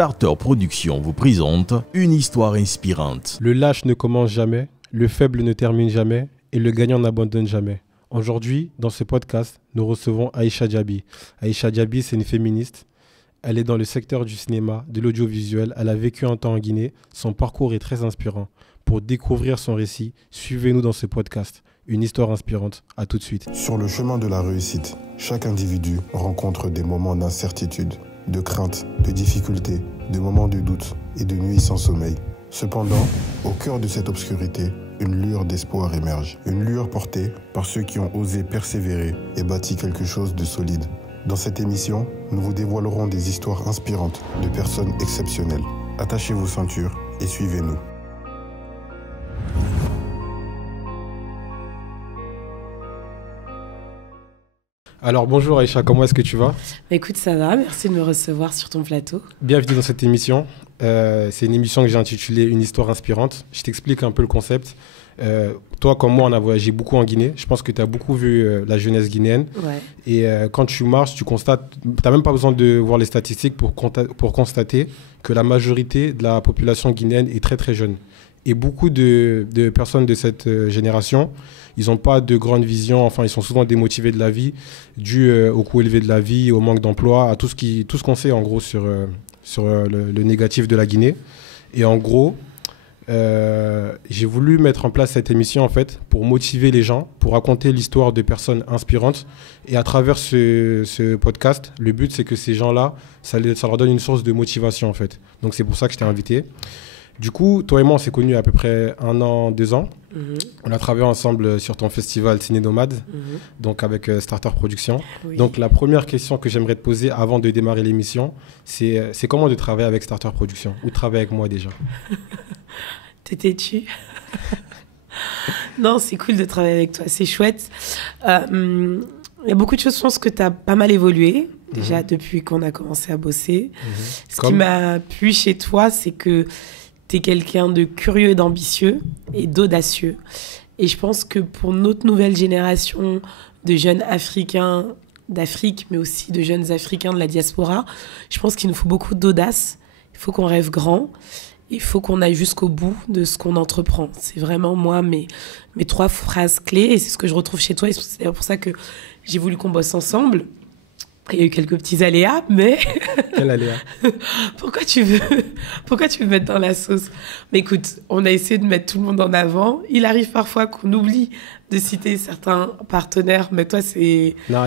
Starter Productions vous présente une histoire inspirante. Le lâche ne commence jamais, le faible ne termine jamais et le gagnant n'abandonne jamais. Aujourd'hui, dans ce podcast, nous recevons Aïcha Diaby. Aïcha Diaby, c'est une féministe. Elle est dans le secteur du cinéma, de l'audiovisuel. Elle a vécu un temps en Guinée. Son parcours est très inspirant. Pour découvrir son récit, suivez-nous dans ce podcast. Une histoire inspirante. À tout de suite. Sur le chemin de la réussite, chaque individu rencontre des moments d'incertitude, de crainte, de difficulté, de moments de doute et de nuits sans sommeil. Cependant, au cœur de cette obscurité, une lueur d'espoir émerge. Une lueur portée par ceux qui ont osé persévérer et bâti quelque chose de solide. Dans cette émission, nous vous dévoilerons des histoires inspirantes de personnes exceptionnelles. Attachez vos ceintures et suivez-nous. Alors bonjour Aïcha, comment est-ce que tu vas ? Écoute, ça va, merci de me recevoir sur ton plateau. Bienvenue dans cette émission. C'est une émission que j'ai intitulée Une histoire inspirante. Je t'explique un peu le concept. Toi, comme moi, on a voyagé beaucoup en Guinée. Je pense que tu as beaucoup vu la jeunesse guinéenne. Ouais. Et quand tu marches, tu constates, tu n'as même pas besoin de voir les statistiques pour constater que la majorité de la population guinéenne est très très jeune. Et beaucoup de personnes de cette génération, ils n'ont pas de grande vision, enfin ils sont souvent démotivés de la vie, dû au coût élevé de la vie, au manque d'emploi, à tout ce qu'on sait en gros sur le négatif de la Guinée. Et en gros, j'ai voulu mettre en place cette émission en fait pour motiver les gens, pour raconter l'histoire de personnes inspirantes. Et à travers ce podcast, le but c'est que ces gens-là, ça leur donne une source de motivation en fait. Donc c'est pour ça que je t'ai invité. Du coup, toi et moi, on s'est connus à peu près 1 an, 2 ans. On a travaillé ensemble sur ton festival Ciné Nomade, donc avec Starter Productions. Oui. Donc la première question que j'aimerais te poser avant de démarrer l'émission, c'est comment de travailler avec Starter Productions ou de travailler avec moi déjà. T'es têtu. Non, c'est cool de travailler avec toi, c'est chouette. Il y a beaucoup de choses, je pense que tu as pas mal évolué, déjà depuis qu'on a commencé à bosser. Ce qui m'a plu chez toi, c'est que tu es quelqu'un de curieux et d'ambitieux et d'audacieux. Et je pense que pour notre nouvelle génération de jeunes Africains d'Afrique, mais aussi de jeunes Africains de la diaspora, je pense qu'il nous faut beaucoup d'audace. Il faut qu'on rêve grand. Il faut qu'on aille jusqu'au bout de ce qu'on entreprend. C'est vraiment, moi, mes 3 phrases clés. Et c'est ce que je retrouve chez toi. Et c'est pour ça que j'ai voulu qu'on bosse ensemble. Il y a eu quelques petits aléas, mais... Quel aléa ? Pourquoi tu veux me mettre dans la sauce ? Mais écoute, on a essayé de mettre tout le monde en avant. Il arrive parfois qu'on oublie de citer certains partenaires, mais toi, c'est la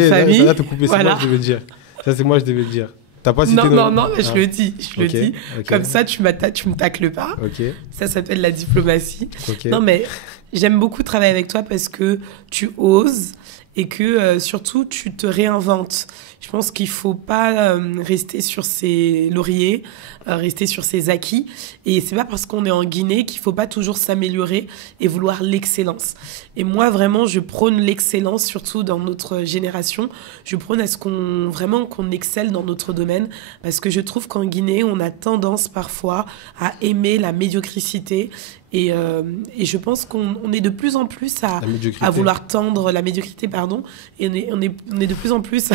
famille. Là, t'as coupé, voilà. C'est moi, je devais le dire. Ça, c'est moi, je devais le dire. T'as pas cité non, mais je le dis. Okay. Comme ça, tu me tacles pas. Okay. Ça s'appelle la diplomatie. Okay. Non, mais j'aime beaucoup travailler avec toi parce que tu oses et que surtout, tu te réinventes. Je pense qu'il faut pas rester sur ses lauriers, rester sur ses acquis. Et c'est pas parce qu'on est en Guinée qu'il faut pas toujours s'améliorer et vouloir l'excellence. Et moi, vraiment, je prône l'excellence, surtout dans notre génération. Je prône à ce qu'on excelle dans notre domaine. Parce que je trouve qu'en Guinée, on a tendance parfois à aimer la médiocrité. Et je pense qu'on est de plus en plus à vouloir tendre la médiocrité, pardon. Et on est de plus en plus...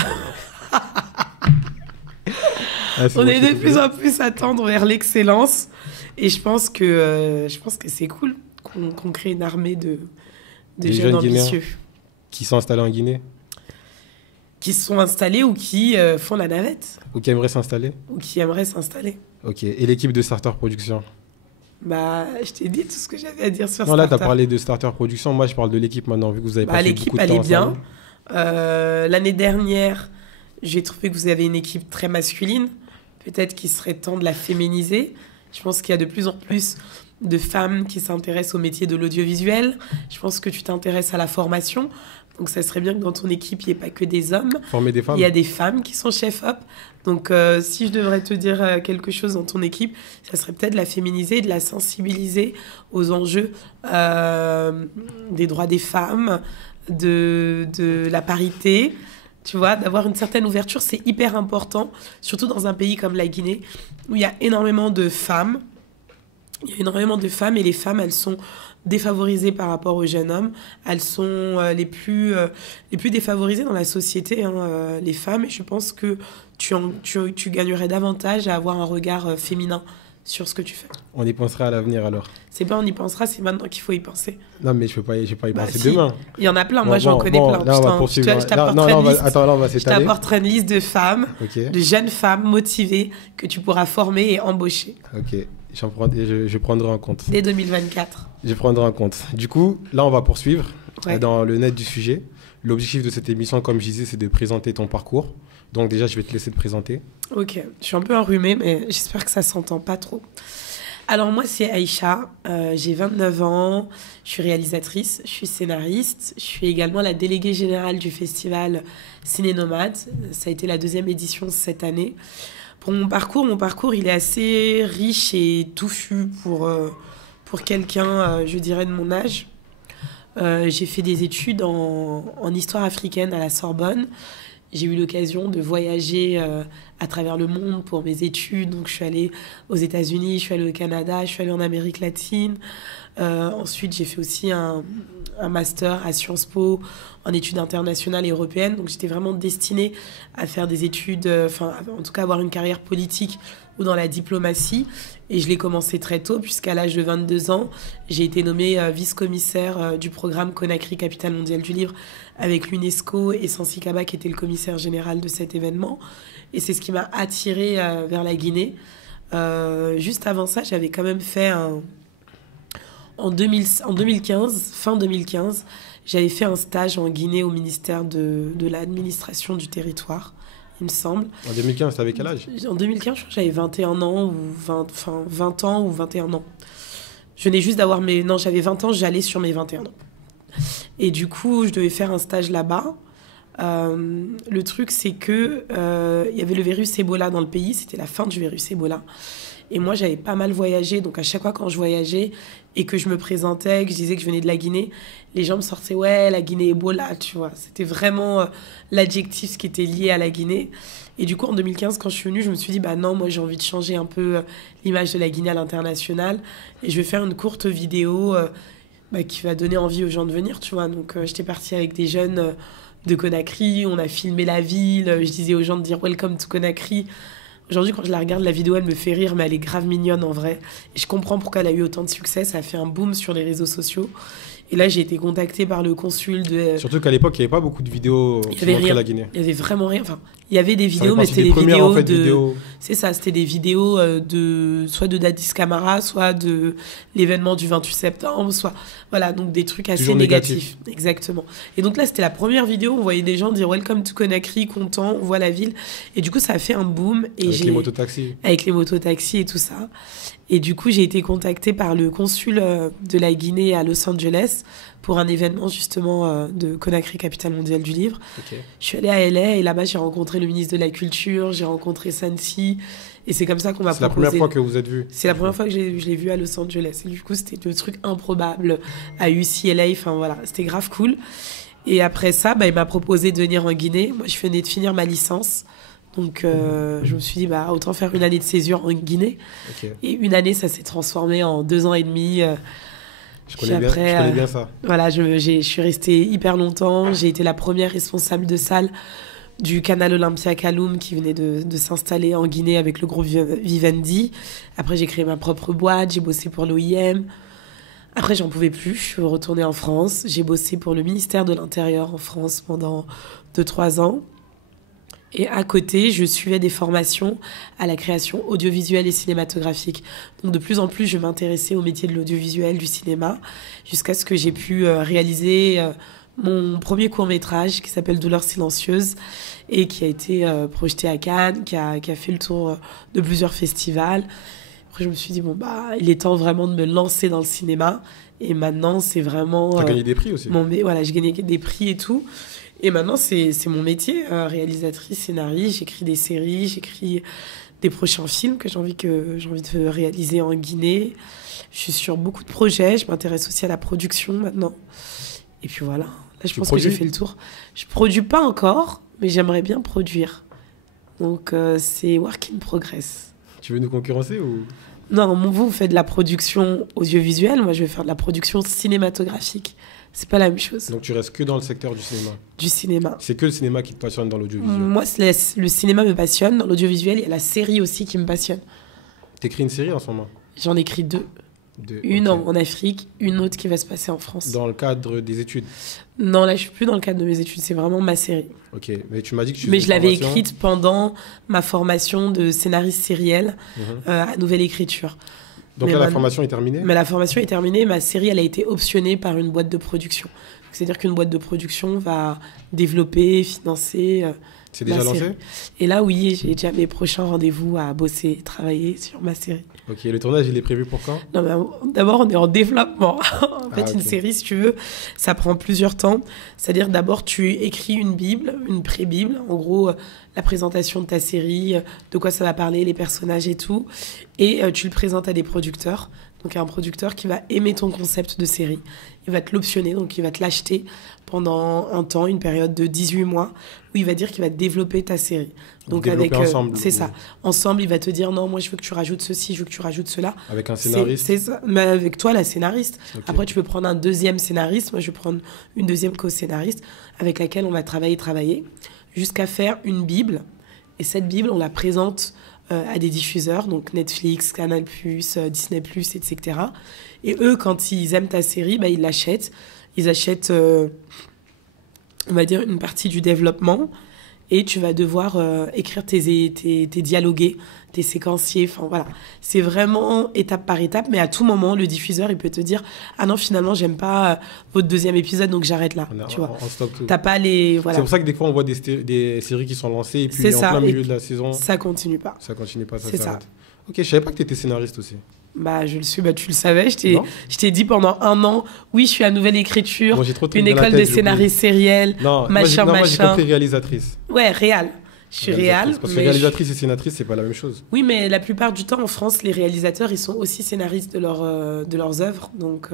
on est de plus en plus à tendre vers l'excellence. Et je pense que c'est cool qu'on crée une armée de jeunes ambitieux. Qui sont installés en Guinée ? Qui sont installés ou qui font la navette. Ou qui aimeraient s'installer ? Ou qui aimeraient s'installer. Ok. Et l'équipe de Starter Productions ? Bah, je t'ai dit tout ce que j'avais à dire sur Starter. Non, là, tu as parlé de Starter Productions. Moi, je parle de l'équipe maintenant, vu que vous avez passé beaucoup de temps l'équipe, elle est ensemble. bien. L'année dernière, j'ai trouvé que vous avez une équipe très masculine. Peut-être qu'il serait temps de la féminiser. Je pense qu'il y a de plus en plus de femmes qui s'intéressent au métier de l'audiovisuel. Je pense que tu t'intéresses à la formation. Donc, ça serait bien que dans ton équipe, il n'y ait pas que des hommes. Former des femmes. Il y a des femmes qui sont chef-op. Donc, si je devrais te dire quelque chose dans ton équipe, ça serait peut-être de la féminiser, de la sensibiliser aux enjeux des droits des femmes, de la parité. Tu vois, d'avoir une certaine ouverture, c'est hyper important, surtout dans un pays comme la Guinée, où il y a énormément de femmes Il y a énormément de femmes et les femmes, elles sont défavorisées par rapport aux jeunes hommes. Elles sont les plus défavorisées dans la société, hein, les femmes. Et je pense que tu gagnerais davantage à avoir un regard féminin sur ce que tu fais. On y pensera à l'avenir alors. C'est pas on y pensera, c'est maintenant qu'il faut y penser. Non, mais je vais pas y penser demain. Il y en a plein, moi j'en connais plein. Là, on va poursuivre. Je t'apporterai une liste de femmes, de jeunes femmes motivées que tu pourras former et embaucher. Ok, je prendrai en compte. Dès 2024. Je prendrai en compte. Du coup, là, on va poursuivre dans le net du sujet. L'objectif de cette émission, comme je disais, c'est de présenter ton parcours. Donc déjà, je vais te laisser te présenter. Ok, je suis un peu enrhumée, mais j'espère que ça s'entend pas trop. Alors moi, c'est Aïcha, j'ai 29 ans, je suis réalisatrice, je suis scénariste, je suis également la déléguée générale du festival Ciné Nomade. Ça a été la 2e édition cette année. Pour mon parcours, il est assez riche et touffu pour quelqu'un, je dirais, de mon âge. J'ai fait des études en histoire africaine à la Sorbonne. J'ai eu l'occasion de voyager à travers le monde pour mes études. Donc, je suis allée aux États-Unis, je suis allée au Canada, je suis allée en Amérique latine. Ensuite, j'ai fait aussi un master à Sciences Po en études internationales et européennes. Donc, j'étais vraiment destinée à faire des études, en tout cas avoir une carrière politique ou dans la diplomatie. Et je l'ai commencé très tôt, puisqu'à l'âge de 22 ans, j'ai été nommée vice-commissaire du programme Conakry, capitale mondiale du livre, avec l'UNESCO et Sansi Kaba, qui était le commissaire général de cet événement. Et c'est ce qui m'a attirée vers la Guinée. Juste avant ça, j'avais quand même fait en 2015, fin 2015, j'avais fait un stage en Guinée au ministère de l'administration du territoire, il me semble. En 2015, t'avais quel âge ? En 2015, je crois que j'avais 21 ans, ou 20 ans ou 21 ans. Je venais juste d'avoir Non, j'avais 20 ans, j'allais sur mes 21 ans. Et du coup, je devais faire un stage là-bas. Le truc, c'est que y avait le virus Ebola dans le pays, c'était la fin du virus Ebola. Et moi, j'avais pas mal voyagé, donc à chaque fois quand je voyageais et que je me présentais, que je disais que je venais de la Guinée, les gens me sortaient « Ouais, la Guinée Ebola », tu vois. C'était vraiment l'adjectif qui était lié à la Guinée. Et du coup, en 2015, quand je suis venue, je me suis dit « Bah non, moi, j'ai envie de changer un peu l'image de la Guinée à l'international. Et je vais faire une courte vidéo qui va donner envie aux gens de venir, tu vois. » Donc, j'étais partie avec des jeunes de Conakry, on a filmé la ville, je disais aux gens de dire « Welcome to Conakry ». Aujourd'hui, quand je la regarde, la vidéo, elle me fait rire, mais elle est grave mignonne en vrai. Et je comprends pourquoi elle a eu autant de succès. Ça a fait un boom sur les réseaux sociaux. Et là, j'ai été contactée par le consul de... Surtout qu'à l'époque, il n'y avait pas beaucoup de vidéos qui montraient la Guinée. Il y avait vraiment rien. Enfin, il y avait des vidéos, mais c'était des vidéos de... C'est ça, c'était des vidéos soit de Dadis Camara, soit de l'événement du 28 septembre, soit... Voilà, donc des trucs assez négatifs. Exactement. Et donc là, c'était la première vidéo où on voyait des gens dire « Welcome to Conakry », contents, on voit la ville. Et du coup, ça a fait un boom. Et avec les mototaxis. Avec les mototaxis et tout ça. Et du coup, j'ai été contactée par le consul de la Guinée à Los Angeles pour un événement justement de Conakry, capitale mondiale du livre. Okay. Je suis allée à LA et là-bas, j'ai rencontré le ministre de la Culture, j'ai rencontré Sansi. Et c'est comme ça qu'on m'a proposé... C'est la première fois que vous êtes vus ? C'est la première fois que je l'ai vu à Los Angeles. Et du coup, c'était le truc improbable à UCLA. Enfin voilà, c'était grave cool. Et après ça, il m'a proposé de venir en Guinée. Moi, je venais de finir ma licence. Donc, je me suis dit, autant faire une année de césure en Guinée. Okay. Et une année, ça s'est transformé en 2 ans et demi. Je connais bien ça. Voilà, je suis restée hyper longtemps. J'ai été la première responsable de salle du Canal Olympia Kaloum qui venait de s'installer en Guinée avec le groupe Vivendi. Après, j'ai créé ma propre boîte. J'ai bossé pour l'OIM. Après, j'en pouvais plus. Je suis retournée en France. J'ai bossé pour le ministère de l'Intérieur en France pendant 2-3 ans. Et à côté, je suivais des formations à la création audiovisuelle et cinématographique. Donc de plus en plus, je m'intéressais au métier de l'audiovisuel, du cinéma, jusqu'à ce que j'ai pu réaliser mon premier court-métrage qui s'appelle Douleur silencieuse et qui a été projeté à Cannes, qui a fait le tour de plusieurs festivals. Après, je me suis dit, il est temps vraiment de me lancer dans le cinéma. Et maintenant, c'est vraiment... Tu as gagné des prix aussi. Voilà, j'ai gagné des prix et tout. Et maintenant, c'est mon métier, réalisatrice, scénariste. J'écris des séries, j'écris des prochains films que j'ai envie de réaliser en Guinée. Je suis sur beaucoup de projets. Je m'intéresse aussi à la production maintenant. Et puis voilà. Là, je pense que j'ai fait le tour. Je produis pas encore, mais j'aimerais bien produire. Donc, c'est work in progress. Tu veux nous concurrencer ou... Non, vous faites de la production audiovisuelle, moi je vais faire de la production cinématographique. C'est pas la même chose. Donc tu restes que dans le secteur du cinéma? Du cinéma. C'est que le cinéma qui te passionne dans l'audiovisuel? Moi, le cinéma me passionne. Dans l'audiovisuel, il y a la série aussi qui me passionne. T'écris une série en ce moment? J'en écris 2. Une en Afrique, une autre qui va se passer en France. Dans le cadre des études? Non, là, je suis plus dans le cadre de mes études. C'est vraiment ma série. Ok, mais tu m'as dit que tu... Mais je l'avais écrite pendant ma formation de scénariste sériel à Nouvelle Écriture. Donc là, la formation est terminée? Mais la formation est terminée. Ma série, elle a été optionnée par une boîte de production. C'est-à-dire qu'une boîte de production va développer, financer... C'est déjà lancé? Et là, oui, j'ai déjà mes prochains rendez-vous à bosser, travailler sur ma série. Ok, le tournage, il est prévu pour quand? Non, mais d'abord, on est en développement. En fait, une série, si tu veux, ça prend plusieurs temps. C'est-à-dire, d'abord, tu écris une bible, une pré-bible. En gros, la présentation de ta série, de quoi ça va parler, les personnages et tout. Et tu le présentes à des producteurs. Donc, il y a un producteur qui va aimer ton concept de série. Il va te l'optionner, donc il va te l'acheter pendant un temps, une période de 18 mois, où il va dire qu'il va développer ta série. Donc avec ensemble. C'est ça. Ensemble, il va te dire non, moi je veux que tu rajoutes ceci, je veux que tu rajoutes cela. Avec un scénariste. C'est ça. Mais avec toi, la scénariste. Okay. Après, tu peux prendre un deuxième scénariste. Moi, je vais prendre une deuxième co-scénariste avec laquelle on va travailler, jusqu'à faire une bible. Et cette bible, on la présente à des diffuseurs, donc Netflix, Canal+, Disney+, etc. Et eux, quand ils aiment ta série, bah, ils l'achètent. Ils achètent, on va dire, une partie du développement. Et tu vas devoir écrire tes dialogués, tes séquenciers. Enfin, voilà. C'est vraiment étape par étape. Mais à tout moment, le diffuseur, il peut te dire « Ah non, finalement, j'aime pas votre deuxième épisode, donc j'arrête là. » Tu vois. On stoppe tout. T'as pas les... Voilà. C'est pour ça que des fois, on voit des séries qui sont lancées et puis en plein milieu de la saison... Ça continue pas. Ça continue pas, ça s'arrête. Ça. Ok, je savais pas que tu étais scénariste aussi. Bah, je le suis, bah, tu le savais. Je t'ai dit pendant 1 an, oui, je suis à Nouvelle Écriture, une école de scénariste sériel, machin. Moi, j'ai compris réalisatrice. Ouais, réal. Je suis réal. Parce que réalisatrice et scénatrice, c'est pas la même chose. Oui, mais la plupart du temps, en France, les réalisateurs, ils sont aussi scénaristes de leurs œuvres. Donc,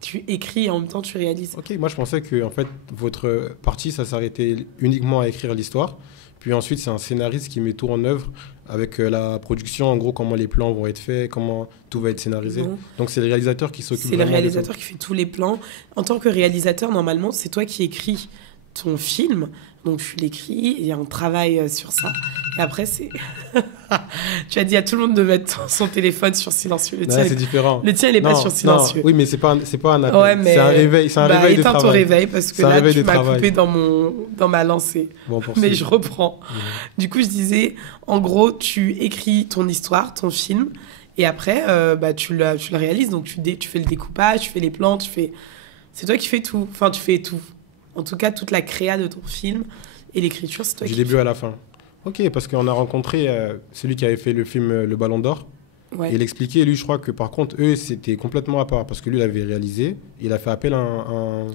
tu écris et en même temps, tu réalises. Ok, moi, je pensais que, en fait, votre partie, ça s'arrêtait uniquement à écrire l'histoire. Puis ensuite, c'est un scénariste qui met tout en œuvre avec la production, en gros, comment les plans vont être faits, comment tout va être scénarisé. Non. Donc, c'est le réalisateur qui s'occupe vraiment. C'est le réalisateur qui fait tous les plans. En tant que réalisateur, normalement, c'est toi qui écris ton film. Donc, tu l'écris, il y a un travail sur ça. Et après, c'est... Tu as dit à tout le monde de mettre son téléphone sur silencieux. Le tien, c'est différent. Le tien, il n'est pas sur silencieux. Oui, mais c'est pas un appel. Ouais, mais... C'est un réveil, réveil de travail. Éteins ton réveil, parce que là, tu m'as coupé dans ma lancée. Bon, mais je reprends. Du coup, je disais, en gros, tu écris ton histoire, ton film, et après, tu le réalises. Donc, tu fais le découpage, tu fais les plans, c'est toi qui fais tout. Enfin, tu fais tout. En tout cas, toute la créa de ton film et l'écriture, c'est toi qui... Du début à la fin. Ok, parce qu'on a rencontré celui qui avait fait le film Le Ballon d'Or. Ouais. Et il expliquait, lui, je crois que par contre, eux, c'était complètement à part. Parce que lui, il avait réalisé, il a fait appel à un...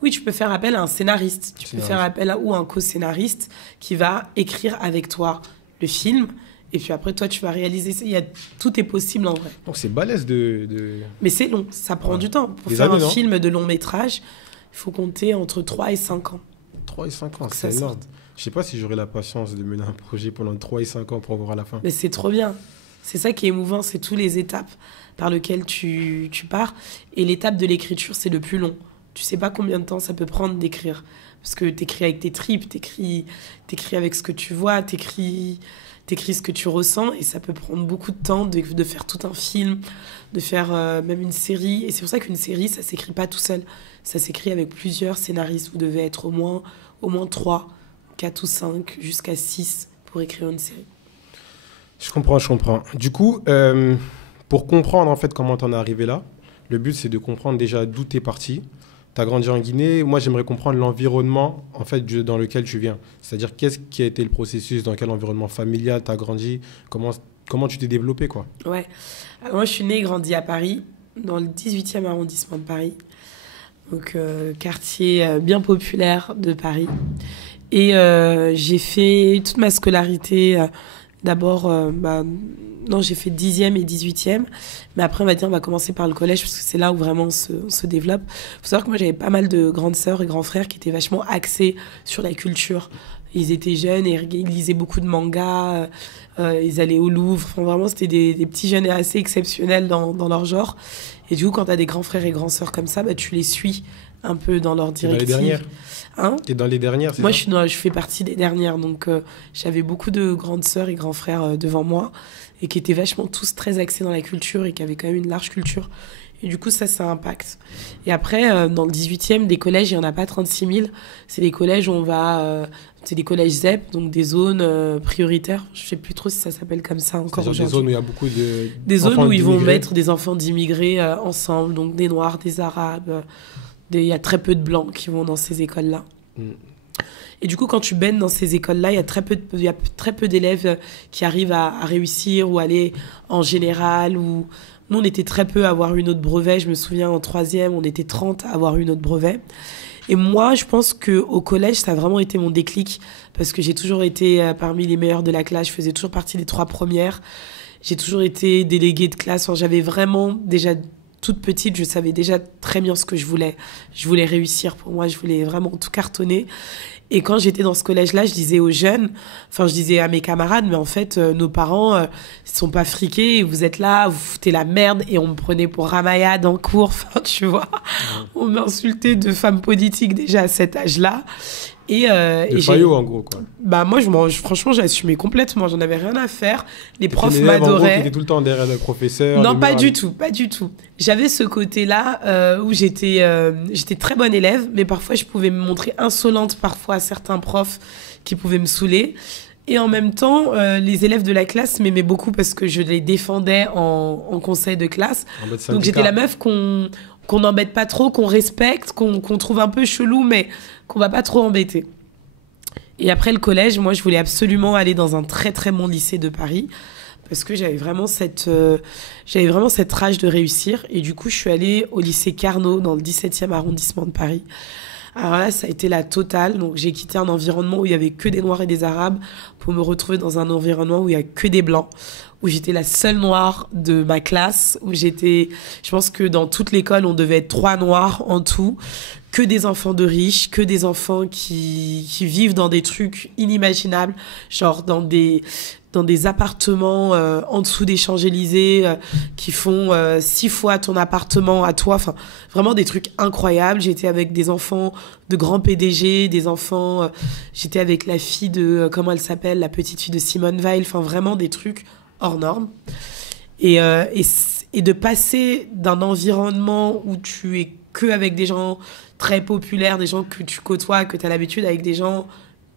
Oui, tu peux faire appel à un scénariste. Tu peux faire appel à un co-scénariste qui va écrire avec toi le film. Et puis après, toi, tu vas réaliser. Tout est possible en vrai. Donc c'est balèze de... Mais c'est long, ça prend du temps. Pour faire un film de long métrage, il faut compter entre 3 et 5 ans. 3 et 5 ans, c'est énorme. Je ne sais pas si j'aurais la patience de mener un projet pendant 3 et 5 ans pour voir à la fin. Mais c'est trop bien. C'est ça qui est émouvant, c'est toutes les étapes par lesquelles tu pars. Et l'étape de l'écriture, c'est le plus long. Tu ne sais pas combien de temps ça peut prendre d'écrire. Parce que tu écris avec tes tripes, tu écris avec ce que tu vois, tu écris ce que tu ressens. Et ça peut prendre beaucoup de temps de faire tout un film, de faire même une série. Et c'est pour ça qu'une série, ça ne s'écrit pas tout seul. Ça s'écrit avec plusieurs scénaristes. Vous devez être au moins 3, 4 ou 5, jusqu'à 6 pour écrire une série. Je comprends. Du coup, pour comprendre en fait comment t'en es arrivé là, le but c'est de comprendre déjà d'où t'es parti. T'as grandi en Guinée. Moi, j'aimerais comprendre l'environnement en fait dans lequel tu viens. C'est-à-dire qu'est-ce qui a été le processus, dans quel environnement familial t'as grandi, comment tu t'es développé quoi. Ouais. Alors, moi, je suis née et grandie à Paris, dans le 18e arrondissement de Paris. Donc, quartier bien populaire de Paris. Et j'ai fait toute ma scolarité, d'abord, j'ai fait 10e et 18e, mais après, on va commencer par le collège, parce que c'est là où vraiment on se développe. Il faut savoir que moi, j'avais pas mal de grandes sœurs et grands frères qui étaient vachement axés sur la culture, Ils étaient jeunes et ils lisaient beaucoup de mangas. Ils allaient au Louvre. Enfin, vraiment, c'était des petits jeunes assez exceptionnels dans leur genre. Et du coup, quand tu as des grands frères et grands sœurs comme ça, bah, tu les suis un peu dans leur directive. T'es dans les dernières T'es dans les dernières, c'est moi, ça? je fais partie des dernières. Donc, j'avais beaucoup de grandes sœurs et grands frères devant moi et qui étaient vachement tous très axés dans la culture et qui avaient quand même une large culture. Et du coup, ça impacte. Et après, dans le 18e, des collèges, il n'y en a pas 36 000. C'est des collèges où on va... c'est des collèges ZEP, donc des zones prioritaires. Je ne sais plus trop si ça s'appelle comme ça encore aujourd'hui. Des zones où il y a beaucoup de... Des zones où ils vont mettre des enfants d'immigrés ensemble, donc des Noirs, des Arabes. Il y a très peu de Blancs qui vont dans ces écoles-là. Et du coup, quand tu baignes dans ces écoles-là, il y a très peu d'élèves qui arrivent à réussir ou aller en général. Ou... Nous, on était très peu à avoir eu notre brevet. Je me souviens, en 3e, on était 30 à avoir eu notre brevet. Et moi, je pense qu'au collège, ça a vraiment été mon déclic parce que j'ai toujours été parmi les meilleures de la classe. Je faisais toujours partie des 3 premières. J'ai toujours été déléguée de classe. Enfin, j'avais vraiment déjà... toute petite, je savais déjà très bien ce que je voulais. Je voulais réussir pour moi, je voulais vraiment tout cartonner. Et quand j'étais dans ce collège-là, je disais aux jeunes, enfin je disais à mes camarades, mais en fait, nos parents sont pas friqués, vous êtes là, vous foutez la merde, et on me prenait pour Ramayad en cours, enfin tu vois. On m'insultait de femme politique déjà à cet âge-là. De Fayot, en gros, quoi. Bah, moi, franchement, j'assumais complètement. J'en avais rien à faire. Les profs m'adoraient. Tu étais tout le temps derrière le professeur. Non, pas du tout. J'avais ce côté-là où j'étais très bonne élève, mais parfois, je pouvais me montrer insolente parfois à certains profs qui pouvaient me saouler. Et en même temps, les élèves de la classe m'aimaient beaucoup parce que je les défendais en conseil de classe. Donc, j'étais la meuf qu'on n'embête pas trop, qu'on respecte, qu'on trouve un peu chelou, mais qu'on va pas trop embêter. Et après le collège, moi, je voulais absolument aller dans un très, très bon lycée de Paris parce que j'avais vraiment cette rage de réussir. Et du coup, je suis allée au lycée Carnot dans le 17e arrondissement de Paris. Alors là, ça a été la totale. Donc, j'ai quitté un environnement où il y avait que des Noirs et des Arabes pour me retrouver dans un environnement où il y a que des Blancs, où j'étais la seule Noire de ma classe, je pense que dans toute l'école, on devait être 3 Noirs en tout, que des enfants de riches, que des enfants qui vivent dans des trucs inimaginables, genre dans des appartements en dessous des Champs-Élysées qui font 6 fois ton appartement à toi. Enfin, vraiment des trucs incroyables. J'étais avec des enfants de grands PDG, des enfants... j'étais avec la fille de... comment elle s'appelle? La petite fille de Simone Veil. Enfin, vraiment des trucs hors normes. Et de passer d'un environnement où tu es que avec des gens très populaires, des gens que tu côtoies, que tu as l'habitude, avec des gens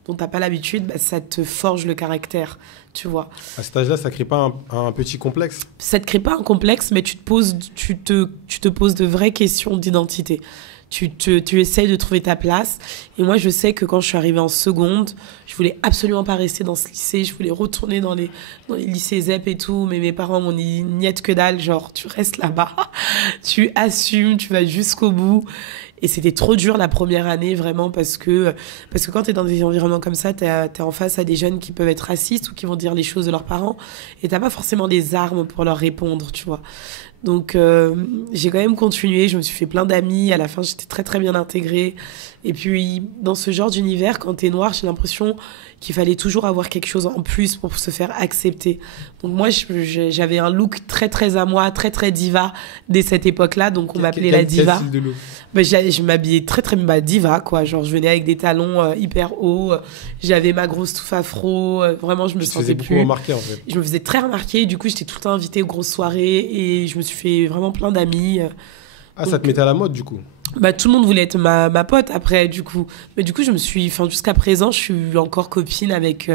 dont tu n'as pas l'habitude, bah, ça te forge le caractère, tu vois. À cet âge-là, ça ne crée pas un petit complexe? Ça ne te crée pas un complexe, mais tu te poses de vraies questions d'identité. Tu essayes de trouver ta place. Et moi, je sais que quand je suis arrivée en seconde, je voulais absolument pas rester dans ce lycée. Je voulais retourner dans les lycées ZEP et tout. Mais mes parents m'ont dit, niette que dalle, genre, tu restes là-bas. Tu assumes, tu vas jusqu'au bout. Et c'était trop dur la première année, vraiment, parce que quand t'es dans des environnements comme ça, t'es en face à des jeunes qui peuvent être racistes ou qui vont dire les choses de leurs parents. Et t'as pas forcément des armes pour leur répondre, tu vois. Donc, j'ai quand même continué. Je me suis fait plein d'amis. À la fin, j'étais très, très bien intégrée. Et puis, dans ce genre d'univers, quand t'es noire, j'ai l'impression qu'il fallait toujours avoir quelque chose en plus pour se faire accepter. Donc, moi, j'avais un look très, très à moi, très, très diva dès cette époque-là. Donc, on m'appelait la diva. Quel style de look? Ben, je m'habillais très, très diva, quoi. Genre, je venais avec des talons hyper hauts. J'avais ma grosse touffe afro. Vraiment, je me sentais plus... beaucoup remarquer, en fait. Je me faisais très remarquer. Du coup, j'étais tout le temps invitée aux grosses soirées. Et je me suis fait vraiment plein d'amis. Ah, donc, ça te mettait à la mode, du coup? Bah, tout le monde voulait être ma pote après, du coup. Mais du coup, jusqu'à présent, je suis encore copine avec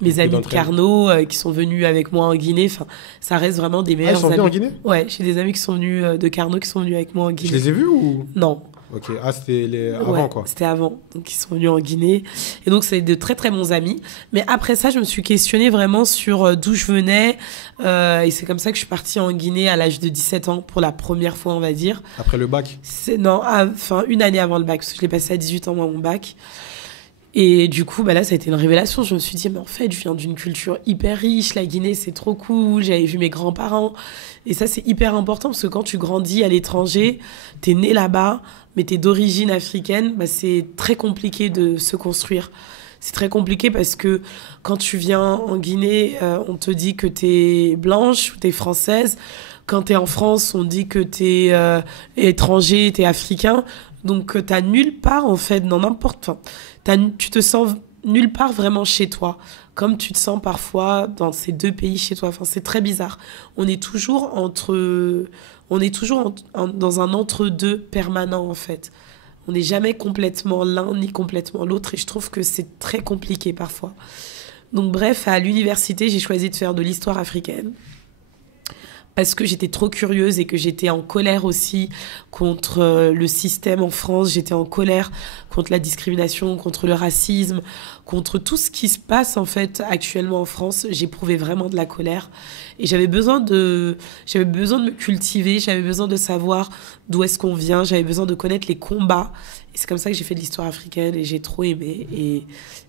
mes amis de Carnot qui sont venus avec moi en Guinée. Enfin, ça reste vraiment des meilleurs amis. Ils sont venus en Guinée? Ouais, j'ai des amis qui sont venus de Carnot qui sont venus avec moi en Guinée. Je les ai vus ou? Non. Ok, c'était avant, quoi. C'était avant. Donc, ils sont venus en Guinée. Et donc, c'est de très, très bons amis. Mais après ça, je me suis questionnée vraiment sur d'où je venais. Et c'est comme ça que je suis partie en Guinée à l'âge de 17 ans, pour la première fois, on va dire. Après le bac? Non, enfin, une année avant le bac, parce que je l'ai passé à 18 ans, moi, mon bac. Et du coup, bah là, ça a été une révélation. Je me suis dit, mais en fait, je viens d'une culture hyper riche. La Guinée, c'est trop cool. J'avais vu mes grands-parents. Et ça, c'est hyper important parce que quand tu grandis à l'étranger, t'es né là-bas, mais t'es d'origine africaine, bah, c'est très compliqué de se construire. c'est très compliqué parce que quand tu viens en Guinée, on te dit que t'es blanche ou t'es française. Quand t'es en France, on dit que t'es étranger, t'es africain. Donc, t'as nulle part, en fait, dans n'importe... tu te sens nulle part vraiment chez toi, comme tu te sens parfois dans ces deux pays chez toi. Enfin, c'est très bizarre. On est toujours dans un entre-deux permanent, en fait. On n'est jamais complètement l'un ni complètement l'autre, et je trouve que c'est très compliqué parfois. Donc bref, à l'université, j'ai choisi de faire de l'histoire africaine parce que j'étais trop curieuse et que j'étais en colère aussi contre le système en France. J'étais en colère contre la discrimination, contre le racisme, contre tout ce qui se passe en fait actuellement en France. J'éprouvais vraiment de la colère et j'avais besoin de me cultiver, j'avais besoin de savoir d'où est-ce qu'on vient, j'avais besoin de connaître les combats. Et c'est comme ça que j'ai fait de l'histoire africaine et j'ai trop aimé.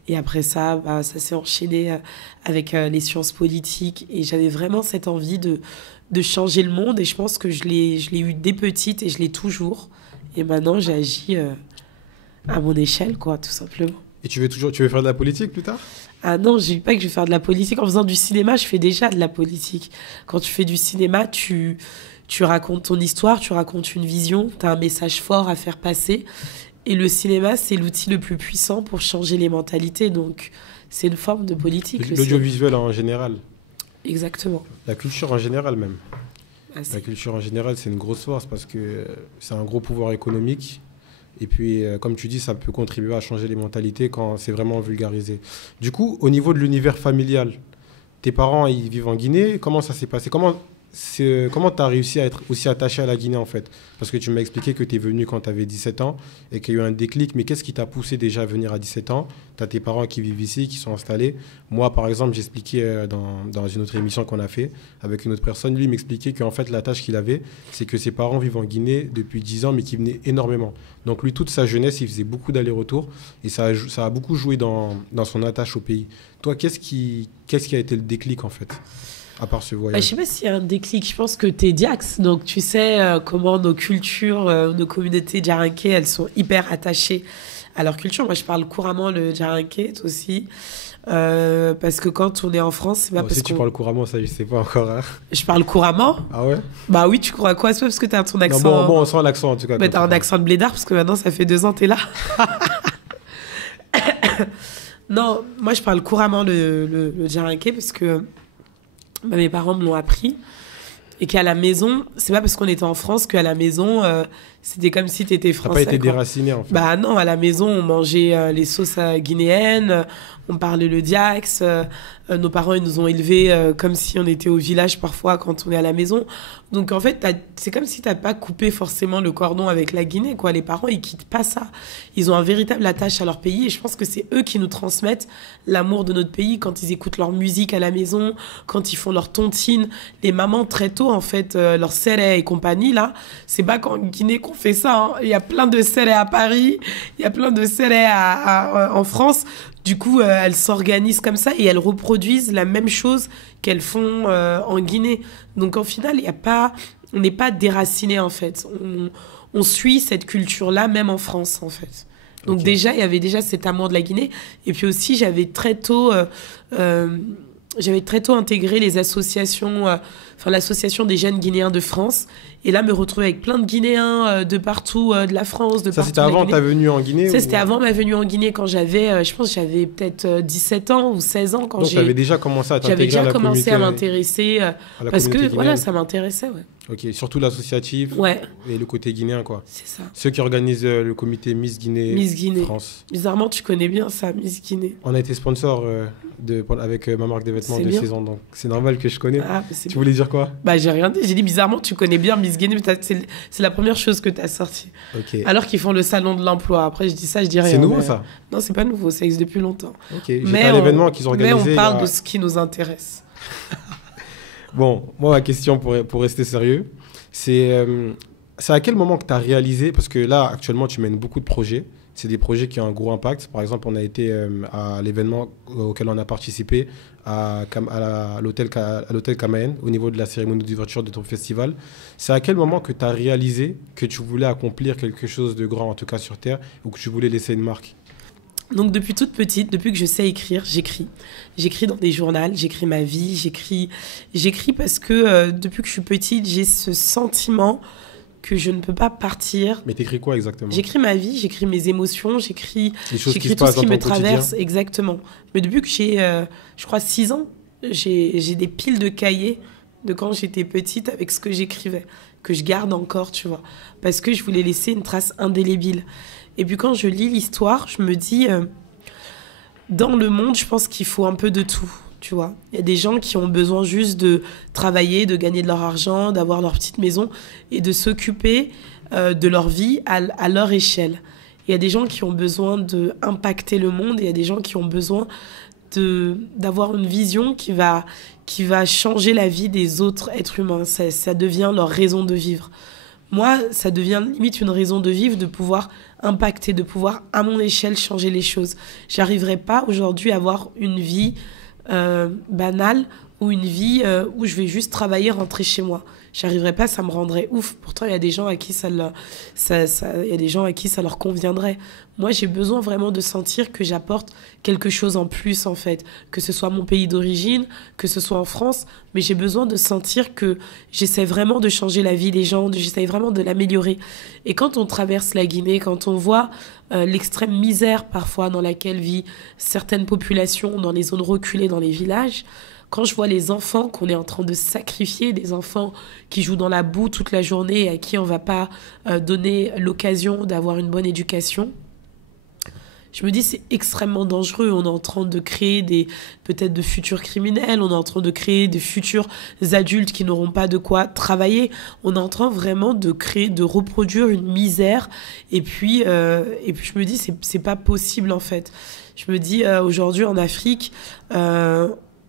Et après ça, ça s'est enchaîné avec les sciences politiques et j'avais vraiment cette envie de changer le monde, et je pense que je l'ai eu dès petite et je l'ai toujours. Et maintenant, j'agis à mon échelle, quoi, tout simplement. Et tu veux faire de la politique plus tard? Ah non, je dis pas que je vais faire de la politique. En faisant du cinéma, je fais déjà de la politique. Quand tu fais du cinéma, tu racontes ton histoire, tu racontes une vision, tu as un message fort à faire passer. Et le cinéma, c'est l'outil le plus puissant pour changer les mentalités. Donc, c'est une forme de politique. L'audiovisuel en général. Exactement. La culture en général même. Ah, la culture en général, c'est une grosse force parce que c'est un gros pouvoir économique. Et puis, comme tu dis, ça peut contribuer à changer les mentalités quand c'est vraiment vulgarisé. Du coup, au niveau de l'univers familial, tes parents, ils vivent en Guinée. Comment ça s'est passé? Comment tu as réussi à être aussi attaché à la Guinée, en fait? Parce que tu m'as expliqué que tu es venu quand tu avais 17 ans et qu'il y a eu un déclic. Mais qu'est-ce qui t'a poussé déjà à venir à 17 ans? Tu as tes parents qui vivent ici, qui sont installés. Moi, par exemple, j'expliquais dans une autre émission qu'on a fait avec une autre personne. Lui, il m'expliquait qu'en fait, la tâche qu'il avait, c'est que ses parents vivent en Guinée depuis 10 ans, mais qui venaient énormément. Donc lui, toute sa jeunesse, il faisait beaucoup d'allers-retours. Et ça a beaucoup joué dans son attache au pays. Toi, qu'est-ce qui a été le déclic, en fait, à part ce voyage? Je sais pas s'il y a un déclic. Je pense que t'es Diax, donc tu sais comment nos cultures, nos communautés djarinké, elles sont hyper attachées à leur culture. Moi, je parle couramment le djarinké, toi aussi. Parce que quand on est en France, c'est pas parce que... tu parles couramment, ça, je sais pas encore. Hein. Je parle couramment. Ah ouais? Bah oui, tu crois à quoi? C'est pas parce que t'as ton accent... Non, bon, on sent l'accent, en tout cas. Mais t'as un accent de blédard, parce que maintenant, ça fait 2 ans, t'es là. Non, moi, je parle couramment le djarinké, parce que mes parents me l'ont appris. Et qu'à la maison, c'est pas parce qu'on était en France qu'à la maison, c'était comme si t'étais français. T'as pas été déraciné, en fait. Bah non, à la maison, on mangeait les sauces guinéennes, on parlait le diax. Nos parents, ils nous ont élevés comme si on était au village parfois quand on est à la maison. Donc en fait, c'est comme si t'as pas coupé forcément le cordon avec la Guinée, quoi. Les parents, ils quittent pas ça. Ils ont un véritable attache à leur pays, et je pense que c'est eux qui nous transmettent l'amour de notre pays quand ils écoutent leur musique à la maison, quand ils font leur tontine. Les mamans, très tôt, en fait, leur serré et compagnie, là, c'est pas qu'en Guinée qu'on fait ça. Hein. Il y a plein de serré à Paris, il y a plein de serré en France. Du coup, elles s'organisent comme ça et elles reproduisent la même chose qu'elles font en Guinée. Donc, en final, on n'est pas déracinés, en fait. On suit cette culture-là, même en France, en fait. Donc, okay. Déjà, il y avait déjà cet amour de la Guinée. Et puis aussi, j'avais très tôt intégré les associations, l'association des jeunes Guinéens de France. Et là, me retrouver avec plein de Guinéens de partout, de la France, de partout. Ça, c'était avant ta venue en Guinée? Ça, c'était avant ma venue en Guinée, quand j'avais, je pense que j'avais peut-être 17 ans ou 16 ans. Donc, tu avais déjà commencé à t'intégrer à la communauté? J'avais déjà commencé à m'intéresser, parce que, voilà, ça m'intéressait, ouais. Ok, surtout l'associatif et le côté guinéen, quoi. C'est ça. Ceux qui organisent le comité Miss Guinée France. Bizarrement, tu connais bien ça, Miss Guinée. On a été sponsor avec ma marque de vêtements de 6 ans, donc c'est normal que je connais. Ah, tu voulais dire quoi? Bah, j'ai rien dit. J'ai dit bizarrement, tu connais bien Miss Guinée, mais c'est la première chose que tu as sortie. Okay. Alors qu'ils font le salon de l'emploi. Après, je dis ça, je dis rien. C'est nouveau, ça? Non, c'est pas nouveau, ça existe depuis longtemps. Ok, j'étais à l'événement qu'ils ont organisé. Mais on parle de ce qui nous intéresse. Bon, moi, ma question, pour rester sérieux, c'est à quel moment que tu as réalisé, parce que là, actuellement, tu mènes beaucoup de projets. C'est des projets qui ont un gros impact. Par exemple, on a été à l'événement auquel on a participé à l'hôtel Kamaen, au niveau de la cérémonie d'ouverture de ton festival. C'est à quel moment que tu as réalisé que tu voulais accomplir quelque chose de grand, en tout cas sur Terre, ou que tu voulais laisser une marque? Donc depuis toute petite, depuis que je sais écrire, j'écris. J'écris dans des journaux, j'écris ma vie, j'écris parce que depuis que je suis petite, j'ai ce sentiment que je ne peux pas partir. Mais t'écris quoi exactement? J'écris ma vie, j'écris mes émotions, j'écris tout ce qui quotidien. me traverse. Exactement. Mais depuis que j'ai, je crois, 6 ans, j'ai des piles de cahiers de quand j'étais petite avec ce que j'écrivais, que je garde encore, tu vois. Parce que je voulais laisser une trace indélébile. Et puis quand je lis l'histoire, je me dis, dans le monde, je pense qu'il faut un peu de tout, tu vois. Il y a des gens qui ont besoin juste de travailler, de gagner de leur argent, d'avoir leur petite maison et de s'occuper de leur vie à leur échelle. Il y a des gens qui ont besoin d'impacter le monde et il y a des gens qui ont besoin d'avoir une vision qui va changer la vie des autres êtres humains. Ça devient leur raison de vivre. Moi, ça devient limite une raison de vivre, de pouvoir impacter, de pouvoir, à mon échelle, changer les choses. J'arriverai pas aujourd'hui à avoir une vie banale ou une vie où je vais juste travailler, rentrer chez moi. J'arriverai pas, ça me rendrait ouf. Pourtant, il y a des gens à qui ça leur conviendrait. Moi, j'ai besoin vraiment de sentir que j'apporte quelque chose en plus, en fait. Que ce soit mon pays d'origine, que ce soit en France. Mais j'ai besoin de sentir que j'essaie vraiment de changer la vie des gens, j'essaie vraiment de l'améliorer. Et quand on traverse la Guinée, quand on voit l'extrême misère parfois dans laquelle vivent certaines populations, dans les zones reculées, dans les villages, quand je vois les enfants qu'on est en train de sacrifier, des enfants qui jouent dans la boue toute la journée et à qui on ne va pas donner l'occasion d'avoir une bonne éducation, je me dis c'est extrêmement dangereux. On est en train de créer peut-être de futurs criminels, on est en train de créer des futurs adultes qui n'auront pas de quoi travailler. On est en train vraiment de reproduire une misère. Et puis je me dis c'est pas possible en fait. Je me dis aujourd'hui en Afrique,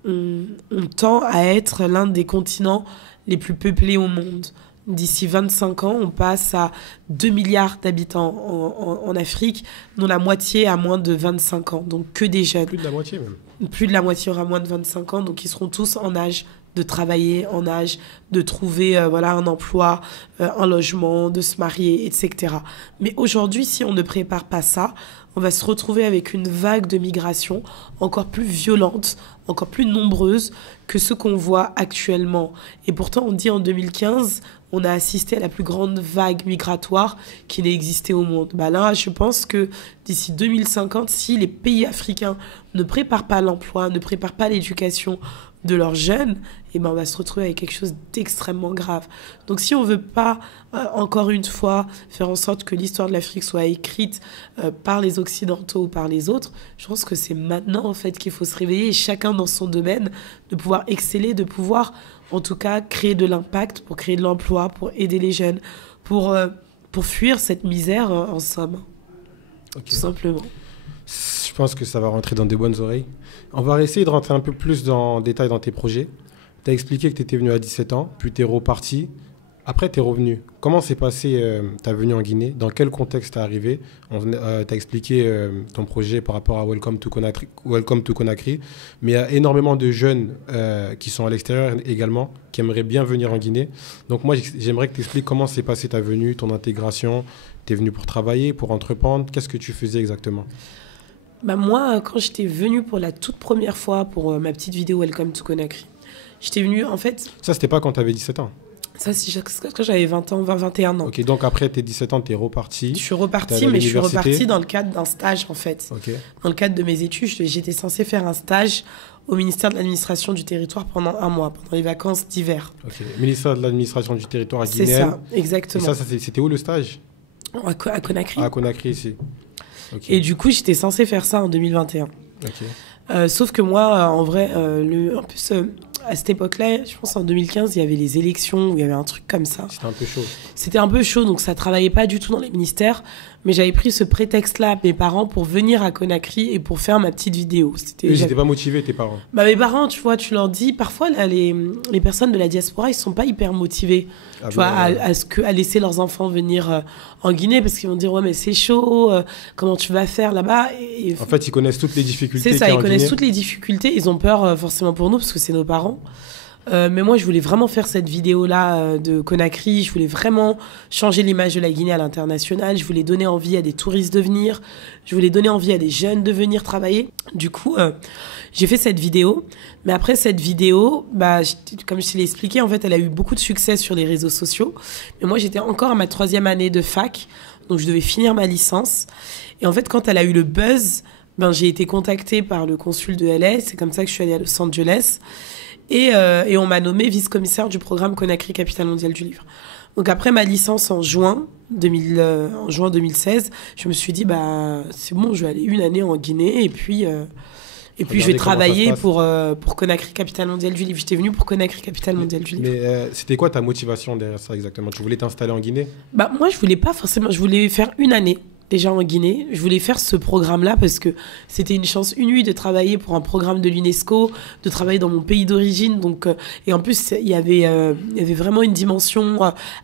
on tend à être l'un des continents les plus peuplés au monde. D'ici 25 ans, on passe à 2 milliards d'habitants en Afrique, dont la moitié a moins de 25 ans, donc que des jeunes. Plus de la moitié même. Plus de la moitié aura moins de 25 ans, donc ils seront tous en âge de travailler, en âge de trouver un emploi, un logement, de se marier, etc. Mais aujourd'hui, si on ne prépare pas ça, on va se retrouver avec une vague de migration encore plus violente, encore plus nombreuse que ce qu'on voit actuellement. Et pourtant, on dit en 2015, on a assisté à la plus grande vague migratoire qui n'ait existé au monde. Là, je pense que d'ici 2050, si les pays africains ne préparent pas l'emploi, ne préparent pas l'éducation de leurs jeunes, on va se retrouver avec quelque chose d'extrêmement grave. Donc si on ne veut pas, encore une fois, faire en sorte que l'histoire de l'Afrique soit écrite par les Occidentaux ou par les autres, je pense que c'est maintenant en fait qu'il faut se réveiller, et chacun dans son domaine, de pouvoir exceller, de pouvoir en tout cas créer de l'impact, pour créer de l'emploi, pour aider les jeunes, pour fuir cette misère en somme. Okay. Tout simplement. Je pense que ça va rentrer dans des bonnes oreilles. On va essayer de rentrer un peu plus en détail dans tes projets. Tu as expliqué que tu étais venu à 17 ans, puis tu es reparti. Après, tu es revenu. Comment s'est passé ta venue en Guinée? Dans quel contexte tu es arrivé? Tu as expliqué ton projet par rapport à Welcome to Conakry. Mais il y a énormément de jeunes qui sont à l'extérieur également, qui aimeraient bien venir en Guinée. Donc moi, j'aimerais que tu expliques comment s'est passée ta venue, ton intégration. Tu es venu pour travailler, pour entreprendre. Qu'est-ce que tu faisais exactement? Moi, quand j'étais venue pour la toute première fois pour ma petite vidéo Welcome to Conakry, j'étais venue en fait... Ça, c'était pas quand tu avais 17 ans? Ça, c'est quand j'avais 21 ans. Ok, donc après tes 17 ans, tu es reparti. Je suis repartie, mais je suis repartie dans le cadre d'un stage en fait. Okay. Dans le cadre de mes études, j'étais censée faire un stage au ministère de l'administration du territoire pendant 1 mois, pendant les vacances d'hiver. Ok, ministère de l'administration du territoire à Guinée. C'est ça, exactement. Et ça c'était où le stage? À Conakry. À Conakry, ici. Okay. Et du coup, j'étais censée faire ça en 2021. Okay. Sauf que moi, en vrai, en plus, à cette époque-là, je pense en 2015, il y avait les élections, où il y avait un truc comme ça. C'était un peu chaud. C'était un peu chaud, donc ça travaillait pas du tout dans les ministères. Mais j'avais pris ce prétexte-là à mes parents pour venir à Conakry et pour faire ma petite vidéo. Ils n'étaient pas motivés, tes parents? Mes parents, tu vois, tu leur dis, parfois, là, les personnes de la diaspora, ils sont pas hyper motivés, à laisser leurs enfants venir en Guinée, parce qu'ils vont dire, ouais, mais c'est chaud, comment tu vas faire là-bas? En fait, ils connaissent toutes les difficultés. C'est ça, ils connaissent toutes les difficultés. Ils ont peur forcément pour nous, parce que c'est nos parents. Mais moi, je voulais vraiment faire cette vidéo-là de Conakry. Je voulais vraiment changer l'image de la Guinée à l'international. Je voulais donner envie à des touristes de venir. Je voulais donner envie à des jeunes de venir travailler. Du coup, j'ai fait cette vidéo. Mais après cette vidéo, comme je te l'ai expliqué, en fait, elle a eu beaucoup de succès sur les réseaux sociaux. Mais moi, j'étais encore à ma 3e année de fac. Donc, je devais finir ma licence. Et en fait, quand elle a eu le buzz, j'ai été contactée par le consul de LA. C'est comme ça que je suis allée à Los Angeles. Et on m'a nommée vice-commissaire du programme Conakry, capitale mondiale du livre. Donc après ma licence en juin 2016, je me suis dit, c'est bon, je vais aller une année en Guinée et puis je vais travailler pour Conakry, capitale mondiale du livre. J'étais venue pour Conakry, capitale mondiale du livre. Mais c'était quoi ta motivation derrière ça exactement? Tu voulais t'installer en Guinée? Moi, je voulais pas forcément. Je voulais faire une année déjà en Guinée. Je voulais faire ce programme-là parce que c'était une chance inouïe de travailler pour un programme de l'UNESCO, de travailler dans mon pays d'origine. Donc, et en plus, il y avait vraiment une dimension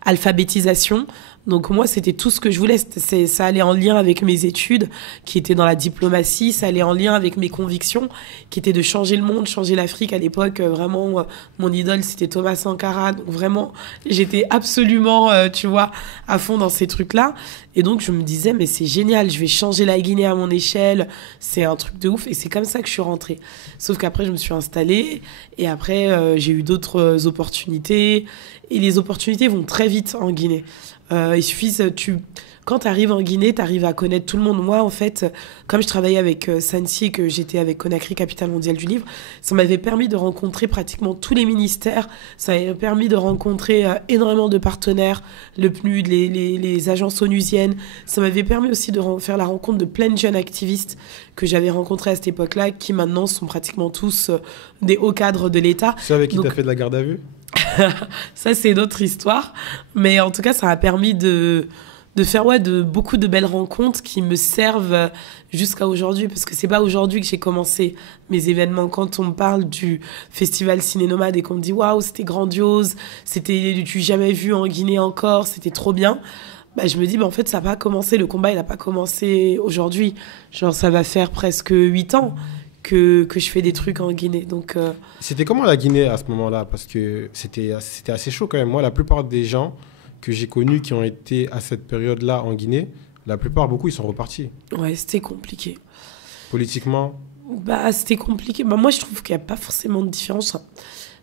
alphabétisation. Donc moi, c'était tout ce que je voulais. Ça allait en lien avec mes études, qui étaient dans la diplomatie. Ça allait en lien avec mes convictions, qui étaient de changer le monde, changer l'Afrique. À l'époque, vraiment, mon idole, c'était Thomas Sankara. Donc vraiment, j'étais absolument, à fond dans ces trucs-là. Et donc, je me disais, mais c'est génial, je vais changer la Guinée à mon échelle. C'est un truc de ouf. Et c'est comme ça que je suis rentrée. Sauf qu'après, je me suis installée. Et après, j'ai eu d'autres opportunités. Et les opportunités vont très vite en Guinée. Il suffit, quand tu arrives en Guinée, tu arrives à connaître tout le monde. Moi, en fait, comme je travaillais avec Sansi et que j'étais avec Conakry, capitale mondiale du livre, ça m'avait permis de rencontrer pratiquement tous les ministères. Ça m'avait permis de rencontrer énormément de partenaires, le PNUD, les agences onusiennes. Ça m'avait permis aussi de faire la rencontre de plein de jeunes activistes que j'avais rencontrés à cette époque-là, qui maintenant sont pratiquement tous des hauts cadres de l'État. C'est avec qui tu as fait de la garde à vue? Ça, c'est une autre histoire. Mais en tout cas, ça a permis de faire beaucoup de belles rencontres qui me servent jusqu'à aujourd'hui. Parce que c'est pas aujourd'hui que j'ai commencé mes événements. Quand on me parle du festival Ciné Nomade et qu'on me dit « Waouh, c'était grandiose, c'était du jamais vu en Guinée encore, c'était trop bien », je me dis, en fait, ça n'a pas commencé. Le combat, il n'a pas commencé aujourd'hui. Genre, ça va faire presque 8 ans que je fais des trucs en Guinée. Donc, C'était comment la Guinée à ce moment-là? Parce que c'était assez chaud quand même. Moi, la plupart des gens que j'ai connus qui ont été à cette période-là en Guinée, beaucoup, ils sont repartis. Ouais, c'était compliqué. Politiquement? C'était compliqué. Moi, je trouve qu'il n'y a pas forcément de différence.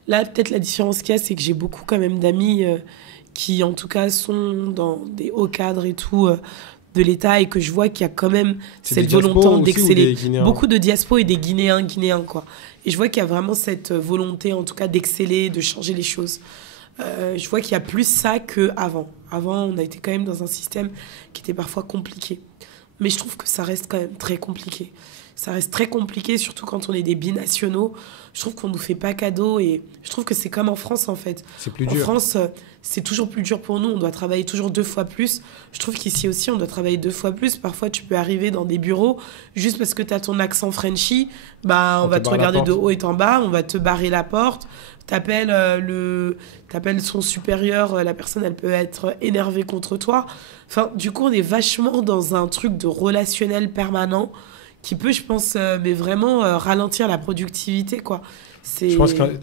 Là, peut-être la différence qu'il y a, c'est que j'ai beaucoup quand même d'amis qui, en tout cas, sont dans des hauts cadres et tout de l'État, et que je vois qu'il y a quand même cette volonté d'exceller. Beaucoup de diaspos et des Guinéens, quoi. Et je vois qu'il y a vraiment cette volonté, en tout cas, d'exceller, de changer les choses. Je vois qu'il y a plus ça qu'avant. Avant, on a été quand même dans un système qui était parfois compliqué. Mais je trouve que ça reste quand même très compliqué. Ça reste très compliqué, surtout quand on est des binationaux. Je trouve qu'on ne nous fait pas cadeau, et je trouve que c'est comme en France, en fait. C'est plus dur. En France, c'est toujours plus dur pour nous. On doit travailler toujours 2 fois plus. Je trouve qu'ici aussi, on doit travailler 2 fois plus. Parfois, tu peux arriver dans des bureaux, juste parce que tu as ton accent Frenchy, on va te regarder de haut et en bas, on va te barrer la porte. T'appelles son supérieur, la personne, elle peut être énervée contre toi. Enfin, du coup, on est vachement dans un truc de relationnel permanent qui peut, je pense, mais vraiment ralentir la productivité, quoi. Je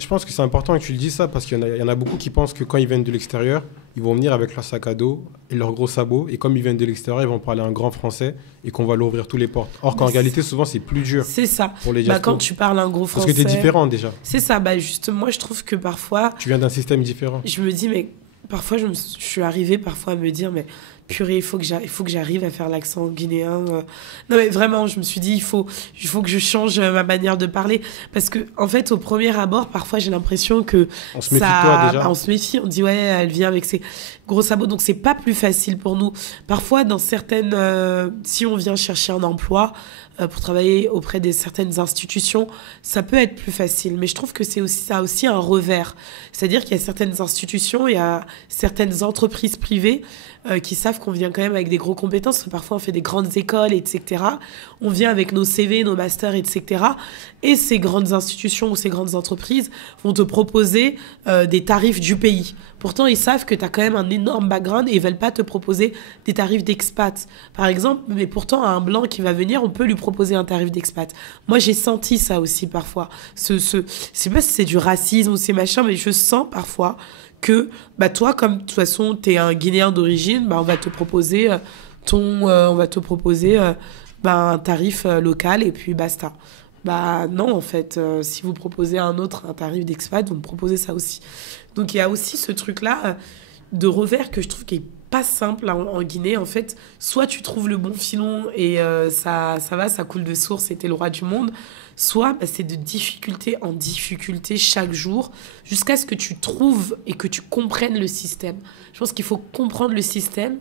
pense que c'est important que tu le dises ça, parce qu'il y en a beaucoup qui pensent que quand ils viennent de l'extérieur, ils vont venir avec leur sac à dos et leurs gros sabots, et comme ils viennent de l'extérieur, ils vont parler un grand français et qu'on va leur ouvrir toutes les portes. Or qu'en réalité, souvent, c'est plus dur. C'est ça. Pour les diaspos. Quand tu parles un gros français... Parce que tu es différent déjà. C'est ça. Justement, moi, je trouve que parfois... Tu viens d'un système différent. Je me dis, mais parfois, je suis arrivée parfois à me dire, mais purée, il faut que j'arrive à faire l'accent guinéen. Non, mais vraiment, je me suis dit, il faut que je change ma manière de parler. Parce que, en fait, au premier abord, parfois, j'ai l'impression que on se méfie de toi, déjà. On se méfie, on dit, ouais, elle vient avec ses gros sabots. Donc, c'est pas plus facile pour nous. Parfois, dans certaines... si on vient chercher un emploi pour travailler auprès de certaines institutions, ça peut être plus facile. Mais je trouve que ça a aussi un revers. C'est-à-dire qu'il y a certaines institutions, il y a certaines entreprises privées qui savent savent qu'on vient quand même avec des gros compétences, parce que parfois on fait des grandes écoles, etc. On vient avec nos CV, nos masters, etc. Et ces grandes institutions ou ces grandes entreprises vont te proposer des tarifs du pays. Pourtant, ils savent que tu as quand même un énorme background et ils veulent pas te proposer des tarifs d'expat, par exemple. Mais pourtant, à un blanc qui va venir, on peut lui proposer un tarif d'expat. Moi, j'ai senti ça aussi parfois. Je sais pas si c'est du racisme ou c'est machin, mais je sens parfois que bah, toi, comme de toute façon, tu es un Guinéen d'origine, bah, on va te proposer un tarif local et puis basta. Bah non, en fait, si vous proposez un tarif d'expat, vous me proposez ça aussi. Donc il y a aussi ce truc-là de revers que je trouve qui est pas simple en Guinée. En fait, soit tu trouves le bon filon et ça va, ça coule de source et t'es le roi du monde, soit bah, c'est de difficulté en difficulté chaque jour jusqu'à ce que tu trouves et que tu comprennes le système. Je pense qu'il faut comprendre le système.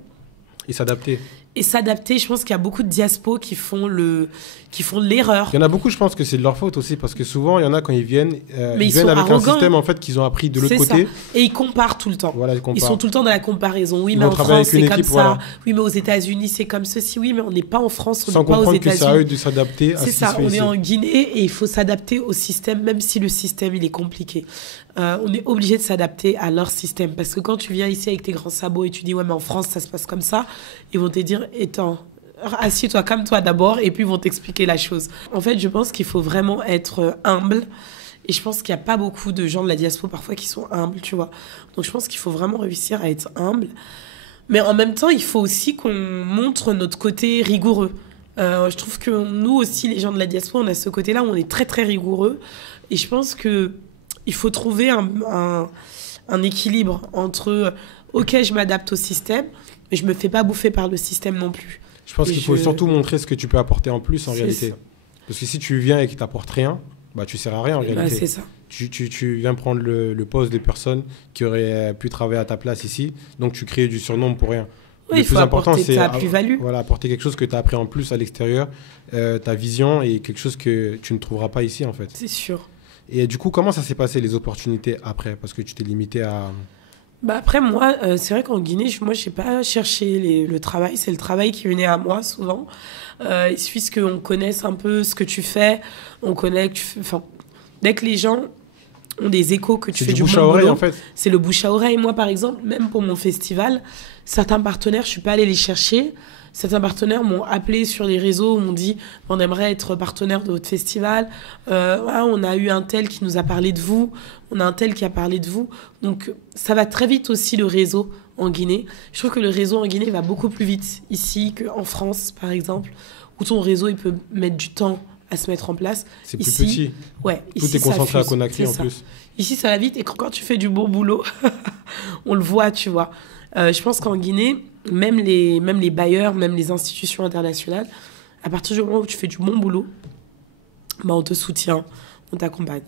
Et s'adapter. Je pense qu'il y a beaucoup de diaspos qui font l'erreur. Il y en a beaucoup, je pense que c'est de leur faute aussi, parce que souvent, il y en a quand ils viennent, ils viennent avec arrogants. Un système en fait, qu'ils ont appris de l'autre côté. Ça. Et ils comparent tout le temps. Voilà, ils sont tout le temps dans la comparaison. Oui, mais en France, c'est comme ça. Voilà. Oui, mais aux États-Unis, c'est comme ceci. Oui, mais on n'est pas en France, on n'est pas aux États-Unis. Sans comprendre que c'est à eux de s'adapter à ce qui se fait ici. C'est ça, on est en Guinée et il faut s'adapter au système, même si le système, il est compliqué. On est obligé de s'adapter à leur système. Parce que quand tu viens ici avec tes grands sabots et tu dis, ouais, mais en France, ça se passe comme ça, ils vont te dire, assieds-toi, calme-toi d'abord, et puis ils vont t'expliquer la chose. En fait, je pense qu'il faut vraiment être humble. Et je pense qu'il n'y a pas beaucoup de gens de la diaspora parfois qui sont humbles, tu vois. Donc je pense qu'il faut vraiment réussir à être humble. Mais en même temps, il faut aussi qu'on montre notre côté rigoureux. Je trouve que nous aussi, les gens de la diaspora, on a ce côté-là où on est très, très rigoureux. Et je pense qu'il faut trouver un équilibre entre ok, je m'adapte au système, mais je ne me fais pas bouffer par le système non plus. Je pense qu'il faut surtout montrer ce que tu peux apporter en plus en réalité. Ça. Parce que si tu viens et que tu n'apportes rien, bah, tu ne sers à rien en réalité. C'est ça. Tu viens prendre le poste des personnes qui auraient pu travailler à ta place ici, donc tu crées du surnombre pour rien. Oui, le plus important, c'est ta plus-value. Voilà, apporter quelque chose que tu as appris en plus à l'extérieur, ta vision et quelque chose que tu ne trouveras pas ici en fait. C'est sûr. Et du coup, comment ça s'est passé les opportunités après? Parce que tu t'es limité à... Bah après, moi, c'est vrai qu'en Guinée, moi, je n'ai pas cherché le travail. C'est le travail qui venait à moi, souvent. Il suffit qu'on connaisse un peu ce que tu fais. On connaît que dès que les gens ont des échos que tu fais du bouche à oreille, en fait. C'est le bouche à oreille. Moi, par exemple, même pour mon festival, certains partenaires, je ne suis pas allée les chercher. Certains partenaires m'ont appelé sur les réseaux, m'ont dit on aimerait être partenaire de votre festival. On a eu un tel qui nous a parlé de vous. On a un tel qui a parlé de vous. Donc, ça va très vite aussi, le réseau en Guinée. Je trouve que le réseau en Guinée va beaucoup plus vite ici qu'en France, par exemple, où ton réseau, il peut mettre du temps à se mettre en place. C'est plus petit. Ouais, tout est concentré à Conakry en plus. Ici, ça va vite. Et quand tu fais du bon boulot, on le voit, tu vois. Je pense qu'en Guinée, même les bailleurs, même les institutions internationales, à partir du moment où tu fais du bon boulot, bah on te soutient, on t'accompagne.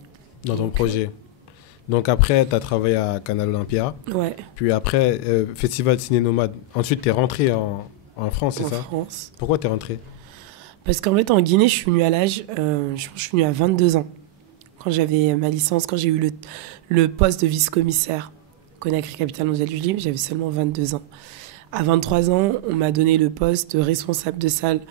Dans ton projet. Donc après, tu as travaillé à Canal Olympia. Ouais. Puis après, Festival Ciné Nomade. Ensuite, tu es rentré en France, c'est ça? En France. Pourquoi tu es rentré? Parce qu'en fait, en Guinée, je suis venue à l'âge... je suis venue à 22 ans. Quand j'avais ma licence, quand j'ai eu le poste de vice-commissaire Conakry, capitale mondiale du livre, j'avais seulement 22 ans. À 23 ans, on m'a donné le poste de responsable de salle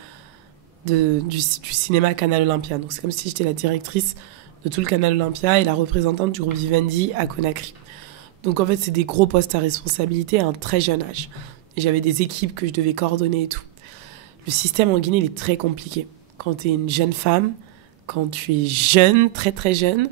du cinéma Canal Olympia. Donc c'est comme si j'étais la directrice de tout le Canal Olympia et la représentante du groupe Vivendi à Conakry. Donc en fait, c'est des gros postes à responsabilité à un très jeune âge. Et j'avais des équipes que je devais coordonner et tout. Le système en Guinée, il est très compliqué. Quand tu es une jeune femme, quand tu es jeune, très très jeune,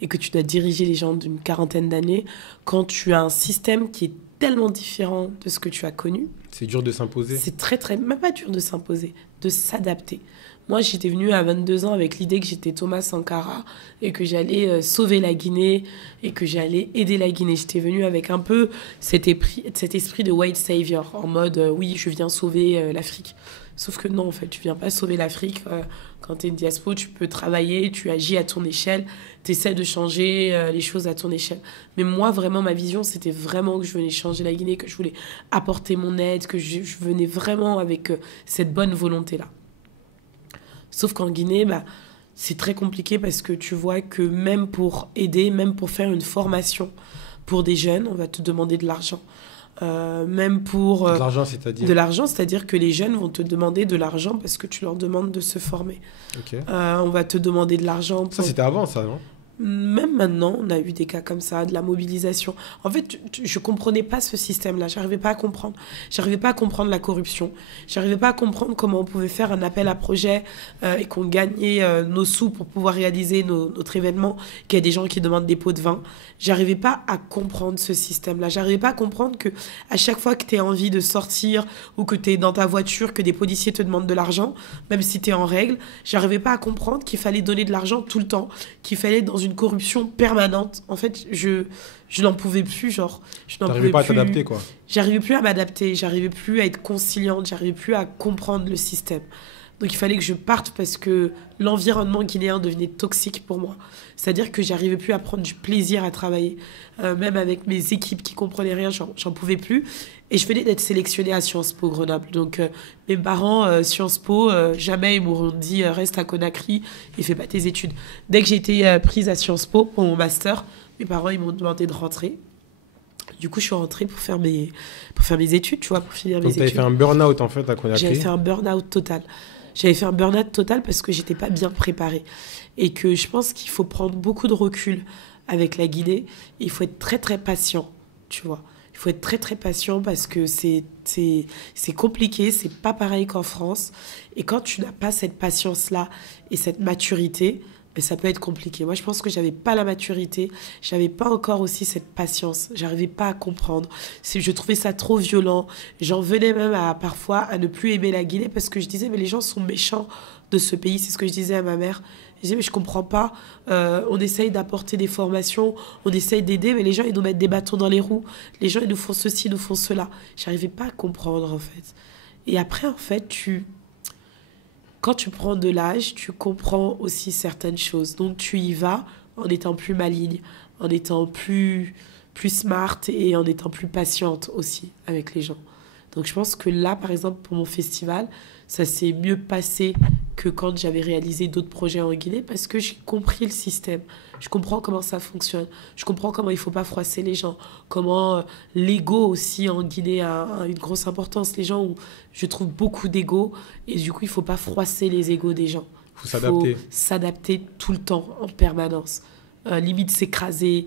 et que tu dois diriger les gens d'une quarantaine d'années, quand tu as un système qui est tellement différent de ce que tu as connu. C'est dur de s'imposer. C'est très, très... Même pas dur de s'imposer, de s'adapter. Moi, j'étais venue à 22 ans avec l'idée que j'étais Thomas Sankara et que j'allais sauver la Guinée et que j'allais aider la Guinée. J'étais venue avec un peu cet esprit de white savior, en mode oui, je viens sauver l'Afrique. Sauf que non, en fait, tu viens pas sauver l'Afrique. Quand tu es une diaspora, tu peux travailler, tu agis à ton échelle, tu essaies de changer les choses à ton échelle. Mais moi, vraiment, ma vision, c'était vraiment que je venais changer la Guinée, que je voulais apporter mon aide, que je venais vraiment avec cette bonne volonté-là. Sauf qu'en Guinée, c'est très compliqué parce que tu vois que même pour aider, même pour faire une formation pour des jeunes, on va te demander de l'argent. même pour... de l'argent, c'est-à-dire? De l'argent, c'est-à-dire que les jeunes vont te demander de l'argent parce que tu leur demandes de se former. Ok. On va te demander de l'argent Ça, c'était avant, ça, non? Même maintenant, on a eu des cas comme ça, de la mobilisation. En fait, je comprenais pas ce système-là. J'arrivais pas à comprendre. J'arrivais pas à comprendre la corruption. J'arrivais pas à comprendre comment on pouvait faire un appel à projet et qu'on gagnait nos sous pour pouvoir réaliser notre événement, qu'il y a des gens qui demandent des pots de vin. J'arrivais pas à comprendre ce système-là. J'arrivais pas à comprendre que à chaque fois que tu as envie de sortir ou que tu es dans ta voiture, que des policiers te demandent de l'argent, même si tu es en règle, j'arrivais pas à comprendre qu'il fallait donner de l'argent tout le temps, qu'il fallait dans une corruption permanente. En fait, je n'en pouvais plus, genre. Je n'en T'arrivais pouvais pas à plus. t'adapter, quoi. J'arrivais plus à m'adapter, j'arrivais plus à être conciliante, j'arrivais plus à comprendre le système. Donc il fallait que je parte parce que l'environnement guinéen devenait toxique pour moi. C'est-à-dire que j'arrivais plus à prendre du plaisir à travailler. Même avec mes équipes qui comprenaient rien, j'en pouvais plus. Et je venais d'être sélectionnée à Sciences Po Grenoble. Donc mes parents, Sciences Po, jamais ils m'auront dit reste à Conakry et fais pas tes études. Dès que j'ai été prise à Sciences Po pour mon master, mes parents ils m'ont demandé de rentrer. Du coup, je suis rentrée pour faire mes études, tu vois, pour finir mes études. Donc, tu avais fait un burn-out, en fait, à Conakry. J'avais fait un burn-out total. J'avais fait un burn-out total parce que j'étais pas bien préparée. Et que je pense qu'il faut prendre beaucoup de recul avec la Guinée. Il faut être très, très patient, tu vois. Il faut être très, très patient parce que c'est compliqué. C'est pas pareil qu'en France. Et quand tu n'as pas cette patience-là et cette maturité, mais ça peut être compliqué. Moi, je pense que j'avais pas la maturité, j'avais pas encore aussi cette patience, j'arrivais pas à comprendre. Je trouvais ça trop violent. J'en venais même parfois à ne plus aimer la Guinée parce que je disais, mais les gens sont méchants de ce pays. C'est ce que je disais à ma mère. Je disais, mais je comprends pas. On essaye d'apporter des formations, on essaye d'aider, mais les gens, ils nous mettent des bâtons dans les roues. Les gens, ils nous font ceci, ils nous font cela. J'arrivais pas à comprendre, en fait. Et après, en fait, quand tu prends de l'âge, tu comprends aussi certaines choses. Donc, tu y vas en étant plus maligne, en étant plus smart et en étant plus patiente aussi avec les gens. Donc, je pense que là, par exemple, pour mon festival, ça s'est mieux passé que quand j'avais réalisé d'autres projets en Guinée parce que j'ai compris le système. Je comprends comment ça fonctionne. Je comprends comment il ne faut pas froisser les gens. Comment l'ego aussi en Guinée a une grosse importance. Les gens où je trouve beaucoup d'ego et du coup, il ne faut pas froisser les égos des gens. Il faut s'adapter tout le temps, en permanence. Limite s'écraser.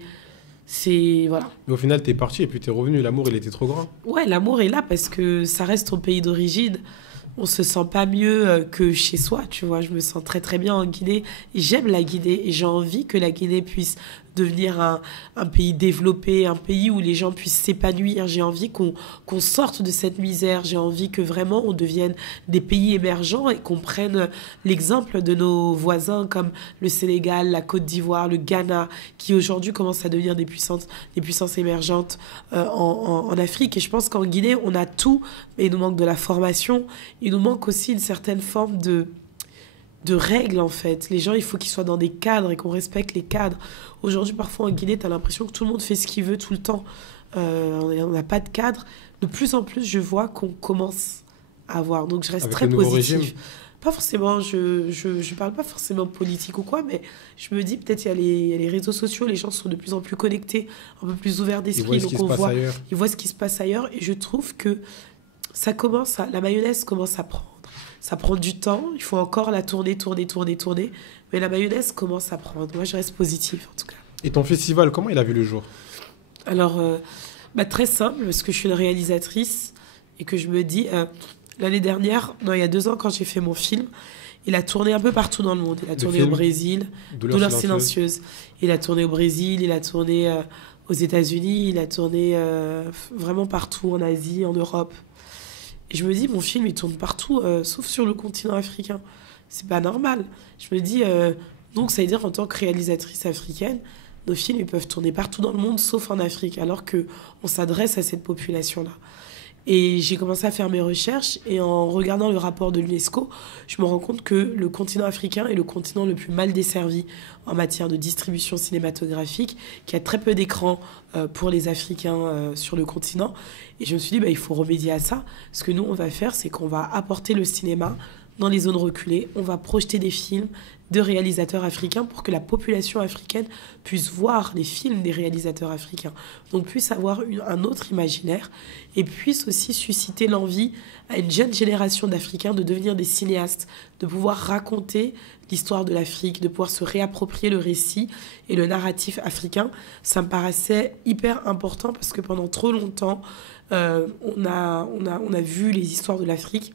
Voilà. Mais au final, tu es parti et puis tu es revenu. L'amour, il était trop grand. Ouais, l'amour est là parce que ça reste ton pays d'origine. On se sent pas mieux que chez soi, tu vois. Je me sens très très bien en Guinée. Et j'aime la Guinée et j'ai envie que la Guinée puisse devenir un pays développé, un pays où les gens puissent s'épanouir. J'ai envie qu'on sorte de cette misère. J'ai envie que vraiment on devienne des pays émergents et qu'on prenne l'exemple de nos voisins comme le Sénégal, la Côte d'Ivoire, le Ghana, qui aujourd'hui commencent à devenir des puissances émergentes en Afrique. Et je pense qu'en Guinée, on a tout, mais il nous manque de la formation. Il nous manque aussi une certaine forme de règles, en fait. Les gens, il faut qu'ils soient dans des cadres et qu'on respecte les cadres. Aujourd'hui, parfois, en Guinée, tu as l'impression que tout le monde fait ce qu'il veut tout le temps. On n'a pas de cadre. De plus en plus, je vois qu'on commence à avoir. Donc, je reste très positive. Pas forcément, je parle pas forcément politique ou quoi, mais je me dis, peut-être, il y a les réseaux sociaux, les gens sont de plus en plus connectés, un peu plus ouverts d'esprit. Donc, ils voient ce qui se passe ailleurs. Et je trouve que la mayonnaise commence à prendre. Ça prend du temps, il faut encore la tourner, mais la mayonnaise commence à prendre. Moi, je reste positive, en tout cas. Et ton festival, comment il a vu le jour? Alors, très simple, parce que je suis une réalisatrice et que je me dis, l'année dernière, il y a 2 ans, quand j'ai fait mon film, il a tourné un peu partout dans le monde. Il a tourné au Brésil, Douleur silencieuse. Il a tourné au Brésil, il a tourné aux États-Unis, il a tourné vraiment partout en Asie, en Europe. Et je me dis, mon film, il tourne partout, sauf sur le continent africain. C'est pas normal. Je me dis, donc ça veut dire, en tant que réalisatrice africaine, nos films, ils peuvent tourner partout dans le monde, sauf en Afrique, alors qu'on s'adresse à cette population-là. Et j'ai commencé à faire mes recherches, et en regardant le rapport de l'UNESCO, je me rends compte que le continent africain est le continent le plus mal desservi en matière de distribution cinématographique, qu'il y a très peu d'écrans pour les Africains sur le continent. Et je me suis dit, il faut remédier à ça. Ce que nous, on va faire, c'est qu'on va apporter le cinéma dans les zones reculées, on va projeter des films de réalisateurs africains pour que la population africaine puisse voir les films des réalisateurs africains, donc puisse avoir un autre imaginaire et puisse aussi susciter l'envie à une jeune génération d'Africains de devenir des cinéastes, de pouvoir raconter l'histoire de l'Afrique, de pouvoir se réapproprier le récit et le narratif africain. Ça me paraissait hyper important parce que pendant trop longtemps, on a vu les histoires de l'Afrique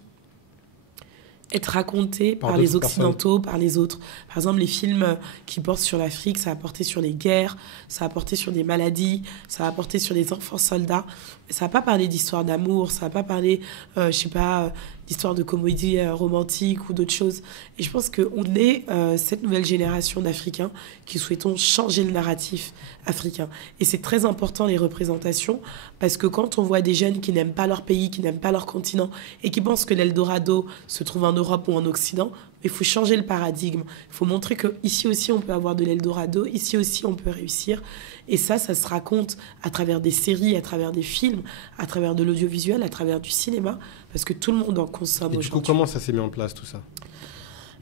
être raconté par les Occidentaux, par les autres. Par exemple, les films qui portent sur l'Afrique, ça a porté sur les guerres, ça a porté sur des maladies, ça a porté sur les enfants soldats. Mais ça n'a pas parlé d'histoire d'amour, ça n'a pas parlé, d'histoire de comédie romantique ou d'autres choses. Et je pense qu'on est cette nouvelle génération d'Africains qui souhaitons changer le narratif africain. Et c'est très important, les représentations, parce que quand on voit des jeunes qui n'aiment pas leur pays, qui n'aiment pas leur continent, et qui pensent que l'Eldorado se trouve en Europe ou en Occident, il faut changer le paradigme. Il faut montrer qu'ici aussi, on peut avoir de l'Eldorado, ici aussi, on peut réussir. Et ça se raconte à travers des séries, à travers des films, à travers de l'audiovisuel, à travers du cinéma, parce que tout le monde en consomme aujourd'hui. Et du coup, comment ça s'est mis en place, tout ça ?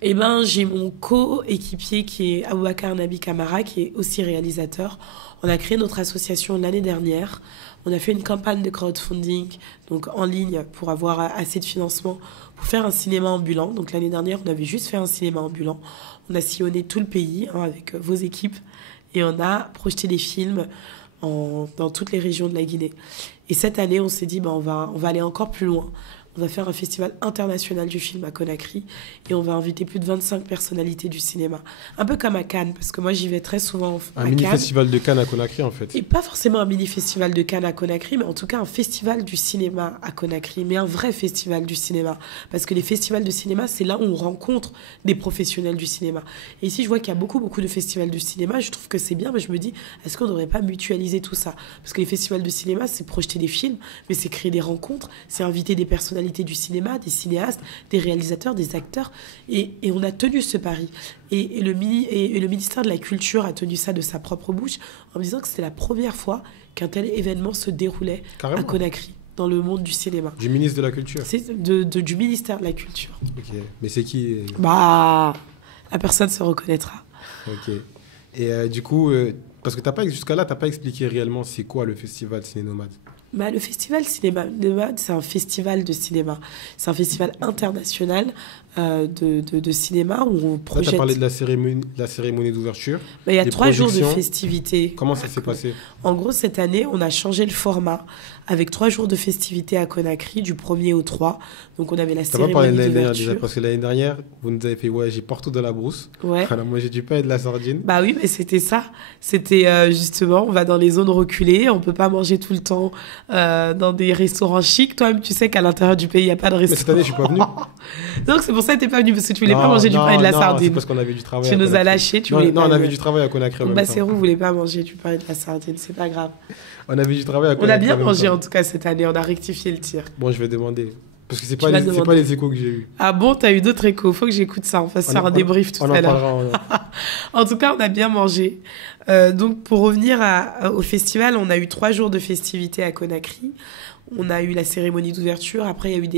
Eh ben, j'ai mon co-équipier qui est Aboubacar Nabi Kamara, qui est aussi réalisateur. On a créé notre association l'année dernière. On a fait une campagne de crowdfunding, donc en ligne, pour avoir assez de financement pour faire un cinéma ambulant. Donc l'année dernière, on avait juste fait un cinéma ambulant. On a sillonné tout le pays avec vos équipes et on a projeté des films dans toutes les régions de la Guinée. Et cette année, on s'est dit, on va aller encore plus loin. On va faire un festival international du film à Conakry et on va inviter plus de 25 personnalités du cinéma. Un peu comme à Cannes, parce que moi j'y vais très souvent à Cannes. Un mini-festival de Cannes à Conakry en fait. Et pas forcément un mini-festival de Cannes à Conakry, mais en tout cas un festival du cinéma à Conakry, mais un vrai festival du cinéma. Parce que les festivals de cinéma, c'est là où on rencontre des professionnels du cinéma. Et ici, je vois qu'il y a beaucoup de festivals du cinéma. Je trouve que c'est bien, mais je me dis, est-ce qu'on ne devrait pas mutualiser tout ça ? Parce que les festivals de cinéma, c'est projeter des films, mais c'est créer des rencontres, c'est inviter des personnalités du cinéma, des cinéastes, des réalisateurs, des acteurs. Et on a tenu ce pari. Et le ministère de la Culture a tenu ça de sa propre bouche en me disant que c'était la première fois qu'un tel événement se déroulait à Conakry, dans le monde du cinéma. Du ministre de la Culture ? C'est du ministère de la Culture. Ok. Mais c'est qui la personne se reconnaîtra. Ok. Et du coup, parce que jusqu'à là, tu n'as pas expliqué réellement c'est quoi le festival Ciné Nomade. Le festival Cinéma Nomade, c'est un festival de cinéma. C'est un festival international de cinéma où on projette... Là, tu as parlé de la cérémonie d'ouverture. Il y a 3 jours de festivités. Comment ça s'est passé ? En gros, cette année, on a changé le format avec 3 jours de festivités à Conakry, du 1er au 3. Donc, on avait la cérémonie d'ouverture. Tu n'as pas parlé de l'année dernière déjà, parce que l'année dernière, vous nous avez fait j'ai partout dans la brousse. Ouais. Alors, moi, j'ai du pain et de la sardine. Bah oui, mais c'était ça. C'était justement, on va dans les zones reculées, on ne peut pas manger tout le temps dans des restaurants chics. Toi-même, tu sais qu'à l'intérieur du pays, il n'y a pas de restaurant. Mais cette année, je ne suis pas venu. Donc, c'est pour ça que tu n'es pas venu, parce que tu ne voulais pas manger du pain et de la sardine. C'est parce qu'on avait du travail. Tu nous as lâchés. On avait du travail à Conakry. Bassirou ne voulait pas manger du pain et de la sardine, c'est pas grave. On avait du travail à Conakry. On a bien mangé en tout cas cette année, on a rectifié le tir. Bon, je vais demander. Parce que c'est pas les échos que j'ai eus. Ah bon, t'as eu d'autres échos. Faut que j'écoute ça. On fasse un débrief tout à l'heure. En tout cas, on a bien mangé. Donc, pour revenir au festival, on a eu 3 jours de festivités à Conakry. On a eu la cérémonie d'ouverture. Après, il y a eu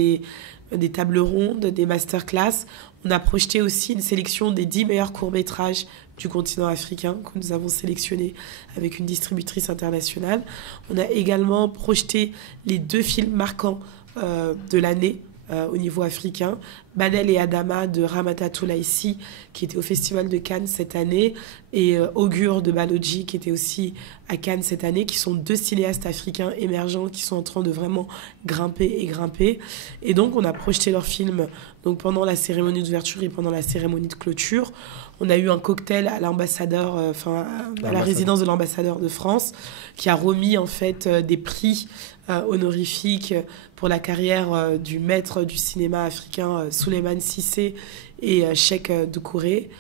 des tables rondes, des masterclass. On a projeté aussi une sélection des 10 meilleurs courts-métrages du continent africain que nous avons sélectionnés avec une distributrice internationale. On a également projeté les 2 films marquants de l'année au niveau africain, Badel et Adama de Ramata Toulaïsi qui était au Festival de Cannes cette année et Augure de Baloji qui était aussi à Cannes cette année, qui sont 2 cinéastes africains émergents qui sont en train de vraiment grimper. Et donc on a projeté leurs films donc, pendant la cérémonie d'ouverture et pendant la cérémonie de clôture. On a eu un cocktail à l'ambassadeur, à la résidence de l'ambassadeur de France qui a remis en fait des prix honorifiques pour la carrière du maître du cinéma africain Souleymane Cissé et Cheikh Doucouré,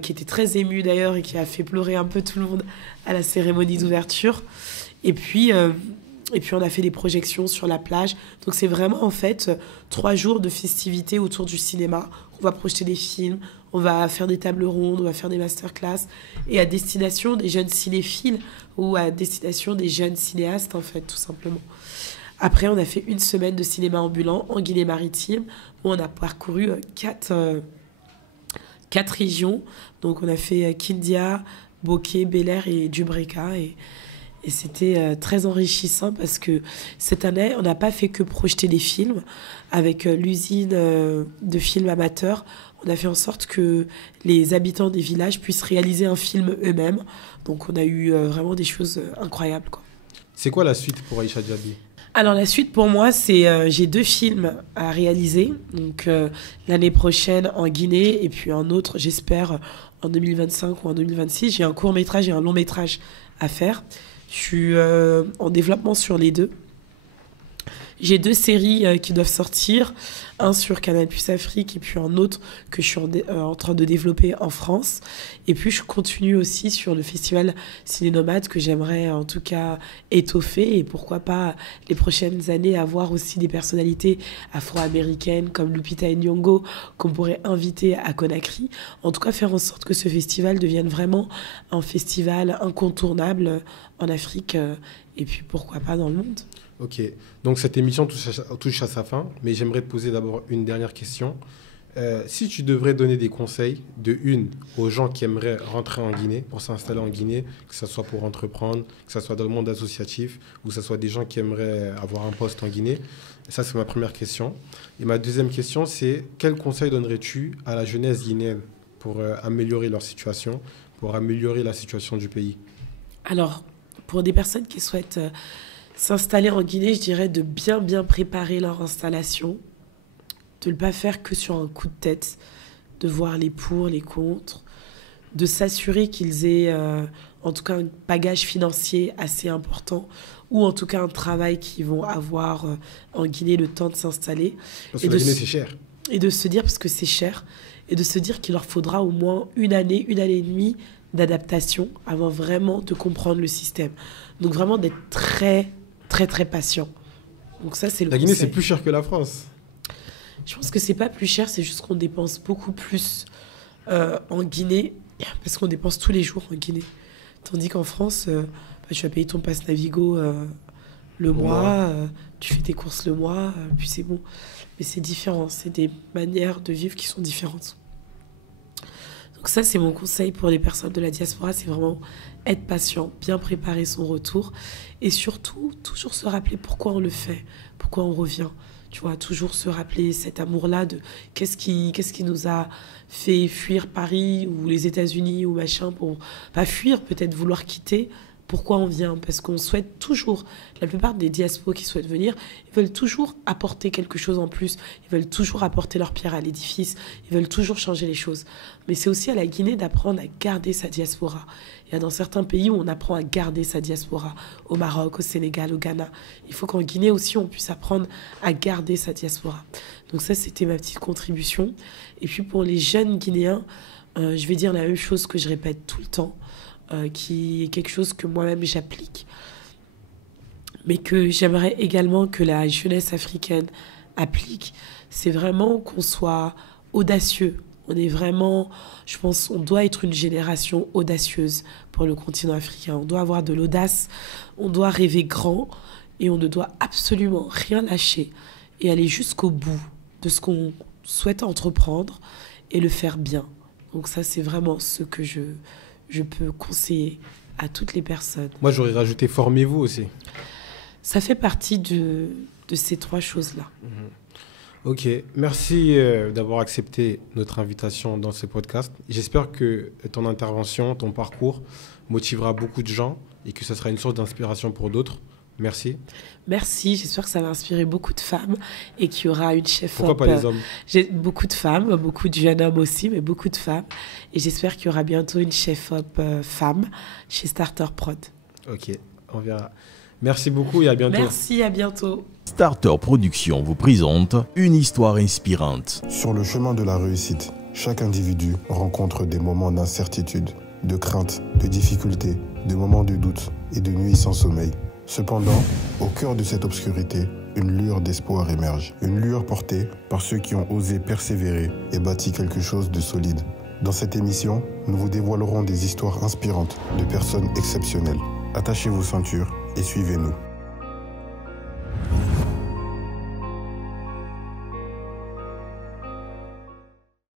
qui était très ému d'ailleurs et qui a fait pleurer un peu tout le monde à la cérémonie d'ouverture. Et puis on a fait des projections sur la plage. Donc c'est vraiment en fait 3 jours de festivités autour du cinéma. On va projeter des films, on va faire des tables rondes, on va faire des masterclass, et à destination des jeunes cinéphiles ou à destination des jeunes cinéastes en fait, tout simplement. Après, on a fait une semaine de cinéma ambulant en Guinée-Maritime, où on a parcouru 4 régions. Donc, on a fait Kindia, Bokeh, Bel-Air et Djubreka. Et c'était très enrichissant parce que cette année, on n'a pas fait que projeter des films. Avec l'usine de films amateurs, on a fait en sorte que les habitants des villages puissent réaliser un film eux-mêmes. Donc, on a eu vraiment des choses incroyables, quoi. C'est quoi la suite pour Aïcha Djabi? Alors, la suite pour moi, c'est j'ai 2 films à réaliser. Donc, l'année prochaine en Guinée et puis un autre, j'espère, en 2025 ou en 2026. J'ai un court-métrage et un long-métrage à faire. Je suis en développement sur les 2. J'ai 2 séries qui doivent sortir, un sur Canal+ Afrique et puis un autre que je suis en train de développer en France. Et puis je continue aussi sur le festival Ciné Nomade que j'aimerais en tout cas étoffer et pourquoi pas les prochaines années avoir aussi des personnalités afro-américaines comme Lupita Nyong'o qu'on pourrait inviter à Conakry. En tout cas faire en sorte que ce festival devienne vraiment un festival incontournable en Afrique et puis pourquoi pas dans le monde. Ok, donc cette émission touche à sa fin, mais j'aimerais te poser d'abord une dernière question. Si tu devrais donner des conseils aux gens qui aimeraient rentrer en Guinée, pour s'installer en Guinée, que ce soit pour entreprendre, que ce soit dans le monde associatif, ou que ce soit des gens qui aimeraient avoir un poste en Guinée, ça c'est ma première question. Et ma deuxième question, c'est quel conseil donnerais-tu à la jeunesse guinéenne pour améliorer leur situation, pour améliorer la situation du pays? Alors, pour des personnes qui souhaitent s'installer en Guinée, je dirais de bien préparer leur installation, de ne pas faire que sur un coup de tête, de voir les pour, les contre, de s'assurer qu'ils aient en tout cas un bagage financier assez important ou en tout cas un travail qu'ils vont avoir en Guinée le temps de s'installer. Parce que la Guinée, c'est cher. Et de se dire, parce que c'est cher, et de se dire qu'il leur faudra au moins une année et demie d'adaptation avant vraiment de comprendre le système. Donc vraiment d'être très patient. Donc ça, c'est le conseil. La Guinée, c'est plus cher que la France. Je pense que c'est pas plus cher, c'est juste qu'on dépense beaucoup plus en Guinée, parce qu'on dépense tous les jours en Guinée. Tandis qu'en France, tu vas payer ton pass Navigo le mois, tu fais tes courses le mois, puis c'est bon. Mais c'est différent, c'est des manières de vivre qui sont différentes. Donc ça, c'est mon conseil pour les personnes de la diaspora, c'est vraiment être patient, bien préparer son retour et surtout, toujours se rappeler pourquoi on le fait, pourquoi on revient. Tu vois, toujours se rappeler cet amour-là de qu'est-ce qui nous a fait fuir Paris ou les États-Unis ou machin pour pas fuir, peut-être vouloir quitter. Pourquoi on vient? Parce qu'on souhaite toujours, la plupart des diasporas qui souhaitent venir, ils veulent toujours apporter quelque chose en plus. Ils veulent toujours apporter leur pierre à l'édifice. Ils veulent toujours changer les choses. Mais c'est aussi à la Guinée d'apprendre à garder sa diaspora. Il y a dans certains pays où on apprend à garder sa diaspora. Au Maroc, au Sénégal, au Ghana. Il faut qu'en Guinée aussi, on puisse apprendre à garder sa diaspora. Donc ça, c'était ma petite contribution. Et puis pour les jeunes Guinéens, je vais dire la même chose que je répète tout le temps. Qui est quelque chose que moi-même j'applique, mais que j'aimerais également que la jeunesse africaine applique, c'est vraiment qu'on soit audacieux. On est vraiment, je pense, on doit être une génération audacieuse pour le continent africain. On doit avoir de l'audace, on doit rêver grand et on ne doit absolument rien lâcher et aller jusqu'au bout de ce qu'on souhaite entreprendre et le faire bien. Donc ça, c'est vraiment ce que je peux conseiller à toutes les personnes. Moi, j'aurais rajouté formez-vous aussi. Ça fait partie de ces 3 choses-là. Ok, merci d'avoir accepté notre invitation dans ce podcast. J'espère que ton intervention, ton parcours motivera beaucoup de gens et que ça sera une source d'inspiration pour d'autres. Merci. Merci, j'espère que ça va inspirer beaucoup de femmes et qu'il y aura une chef-op. Pourquoi pas les hommes? J'ai beaucoup de femmes, beaucoup de jeunes hommes aussi, mais beaucoup de femmes. Et j'espère qu'il y aura bientôt une chef-op femme chez Starter Prod. Ok, on verra. Merci beaucoup et à bientôt. Merci, à bientôt. Starter Production vous présente une histoire inspirante. Sur le chemin de la réussite, chaque individu rencontre des moments d'incertitude, de crainte, de difficulté, de moments de doute et de nuits sans sommeil. Cependant, au cœur de cette obscurité, une lueur d'espoir émerge. Une lueur portée par ceux qui ont osé persévérer et bâti quelque chose de solide. Dans cette émission, nous vous dévoilerons des histoires inspirantes de personnes exceptionnelles. Attachez vos ceintures et suivez-nous.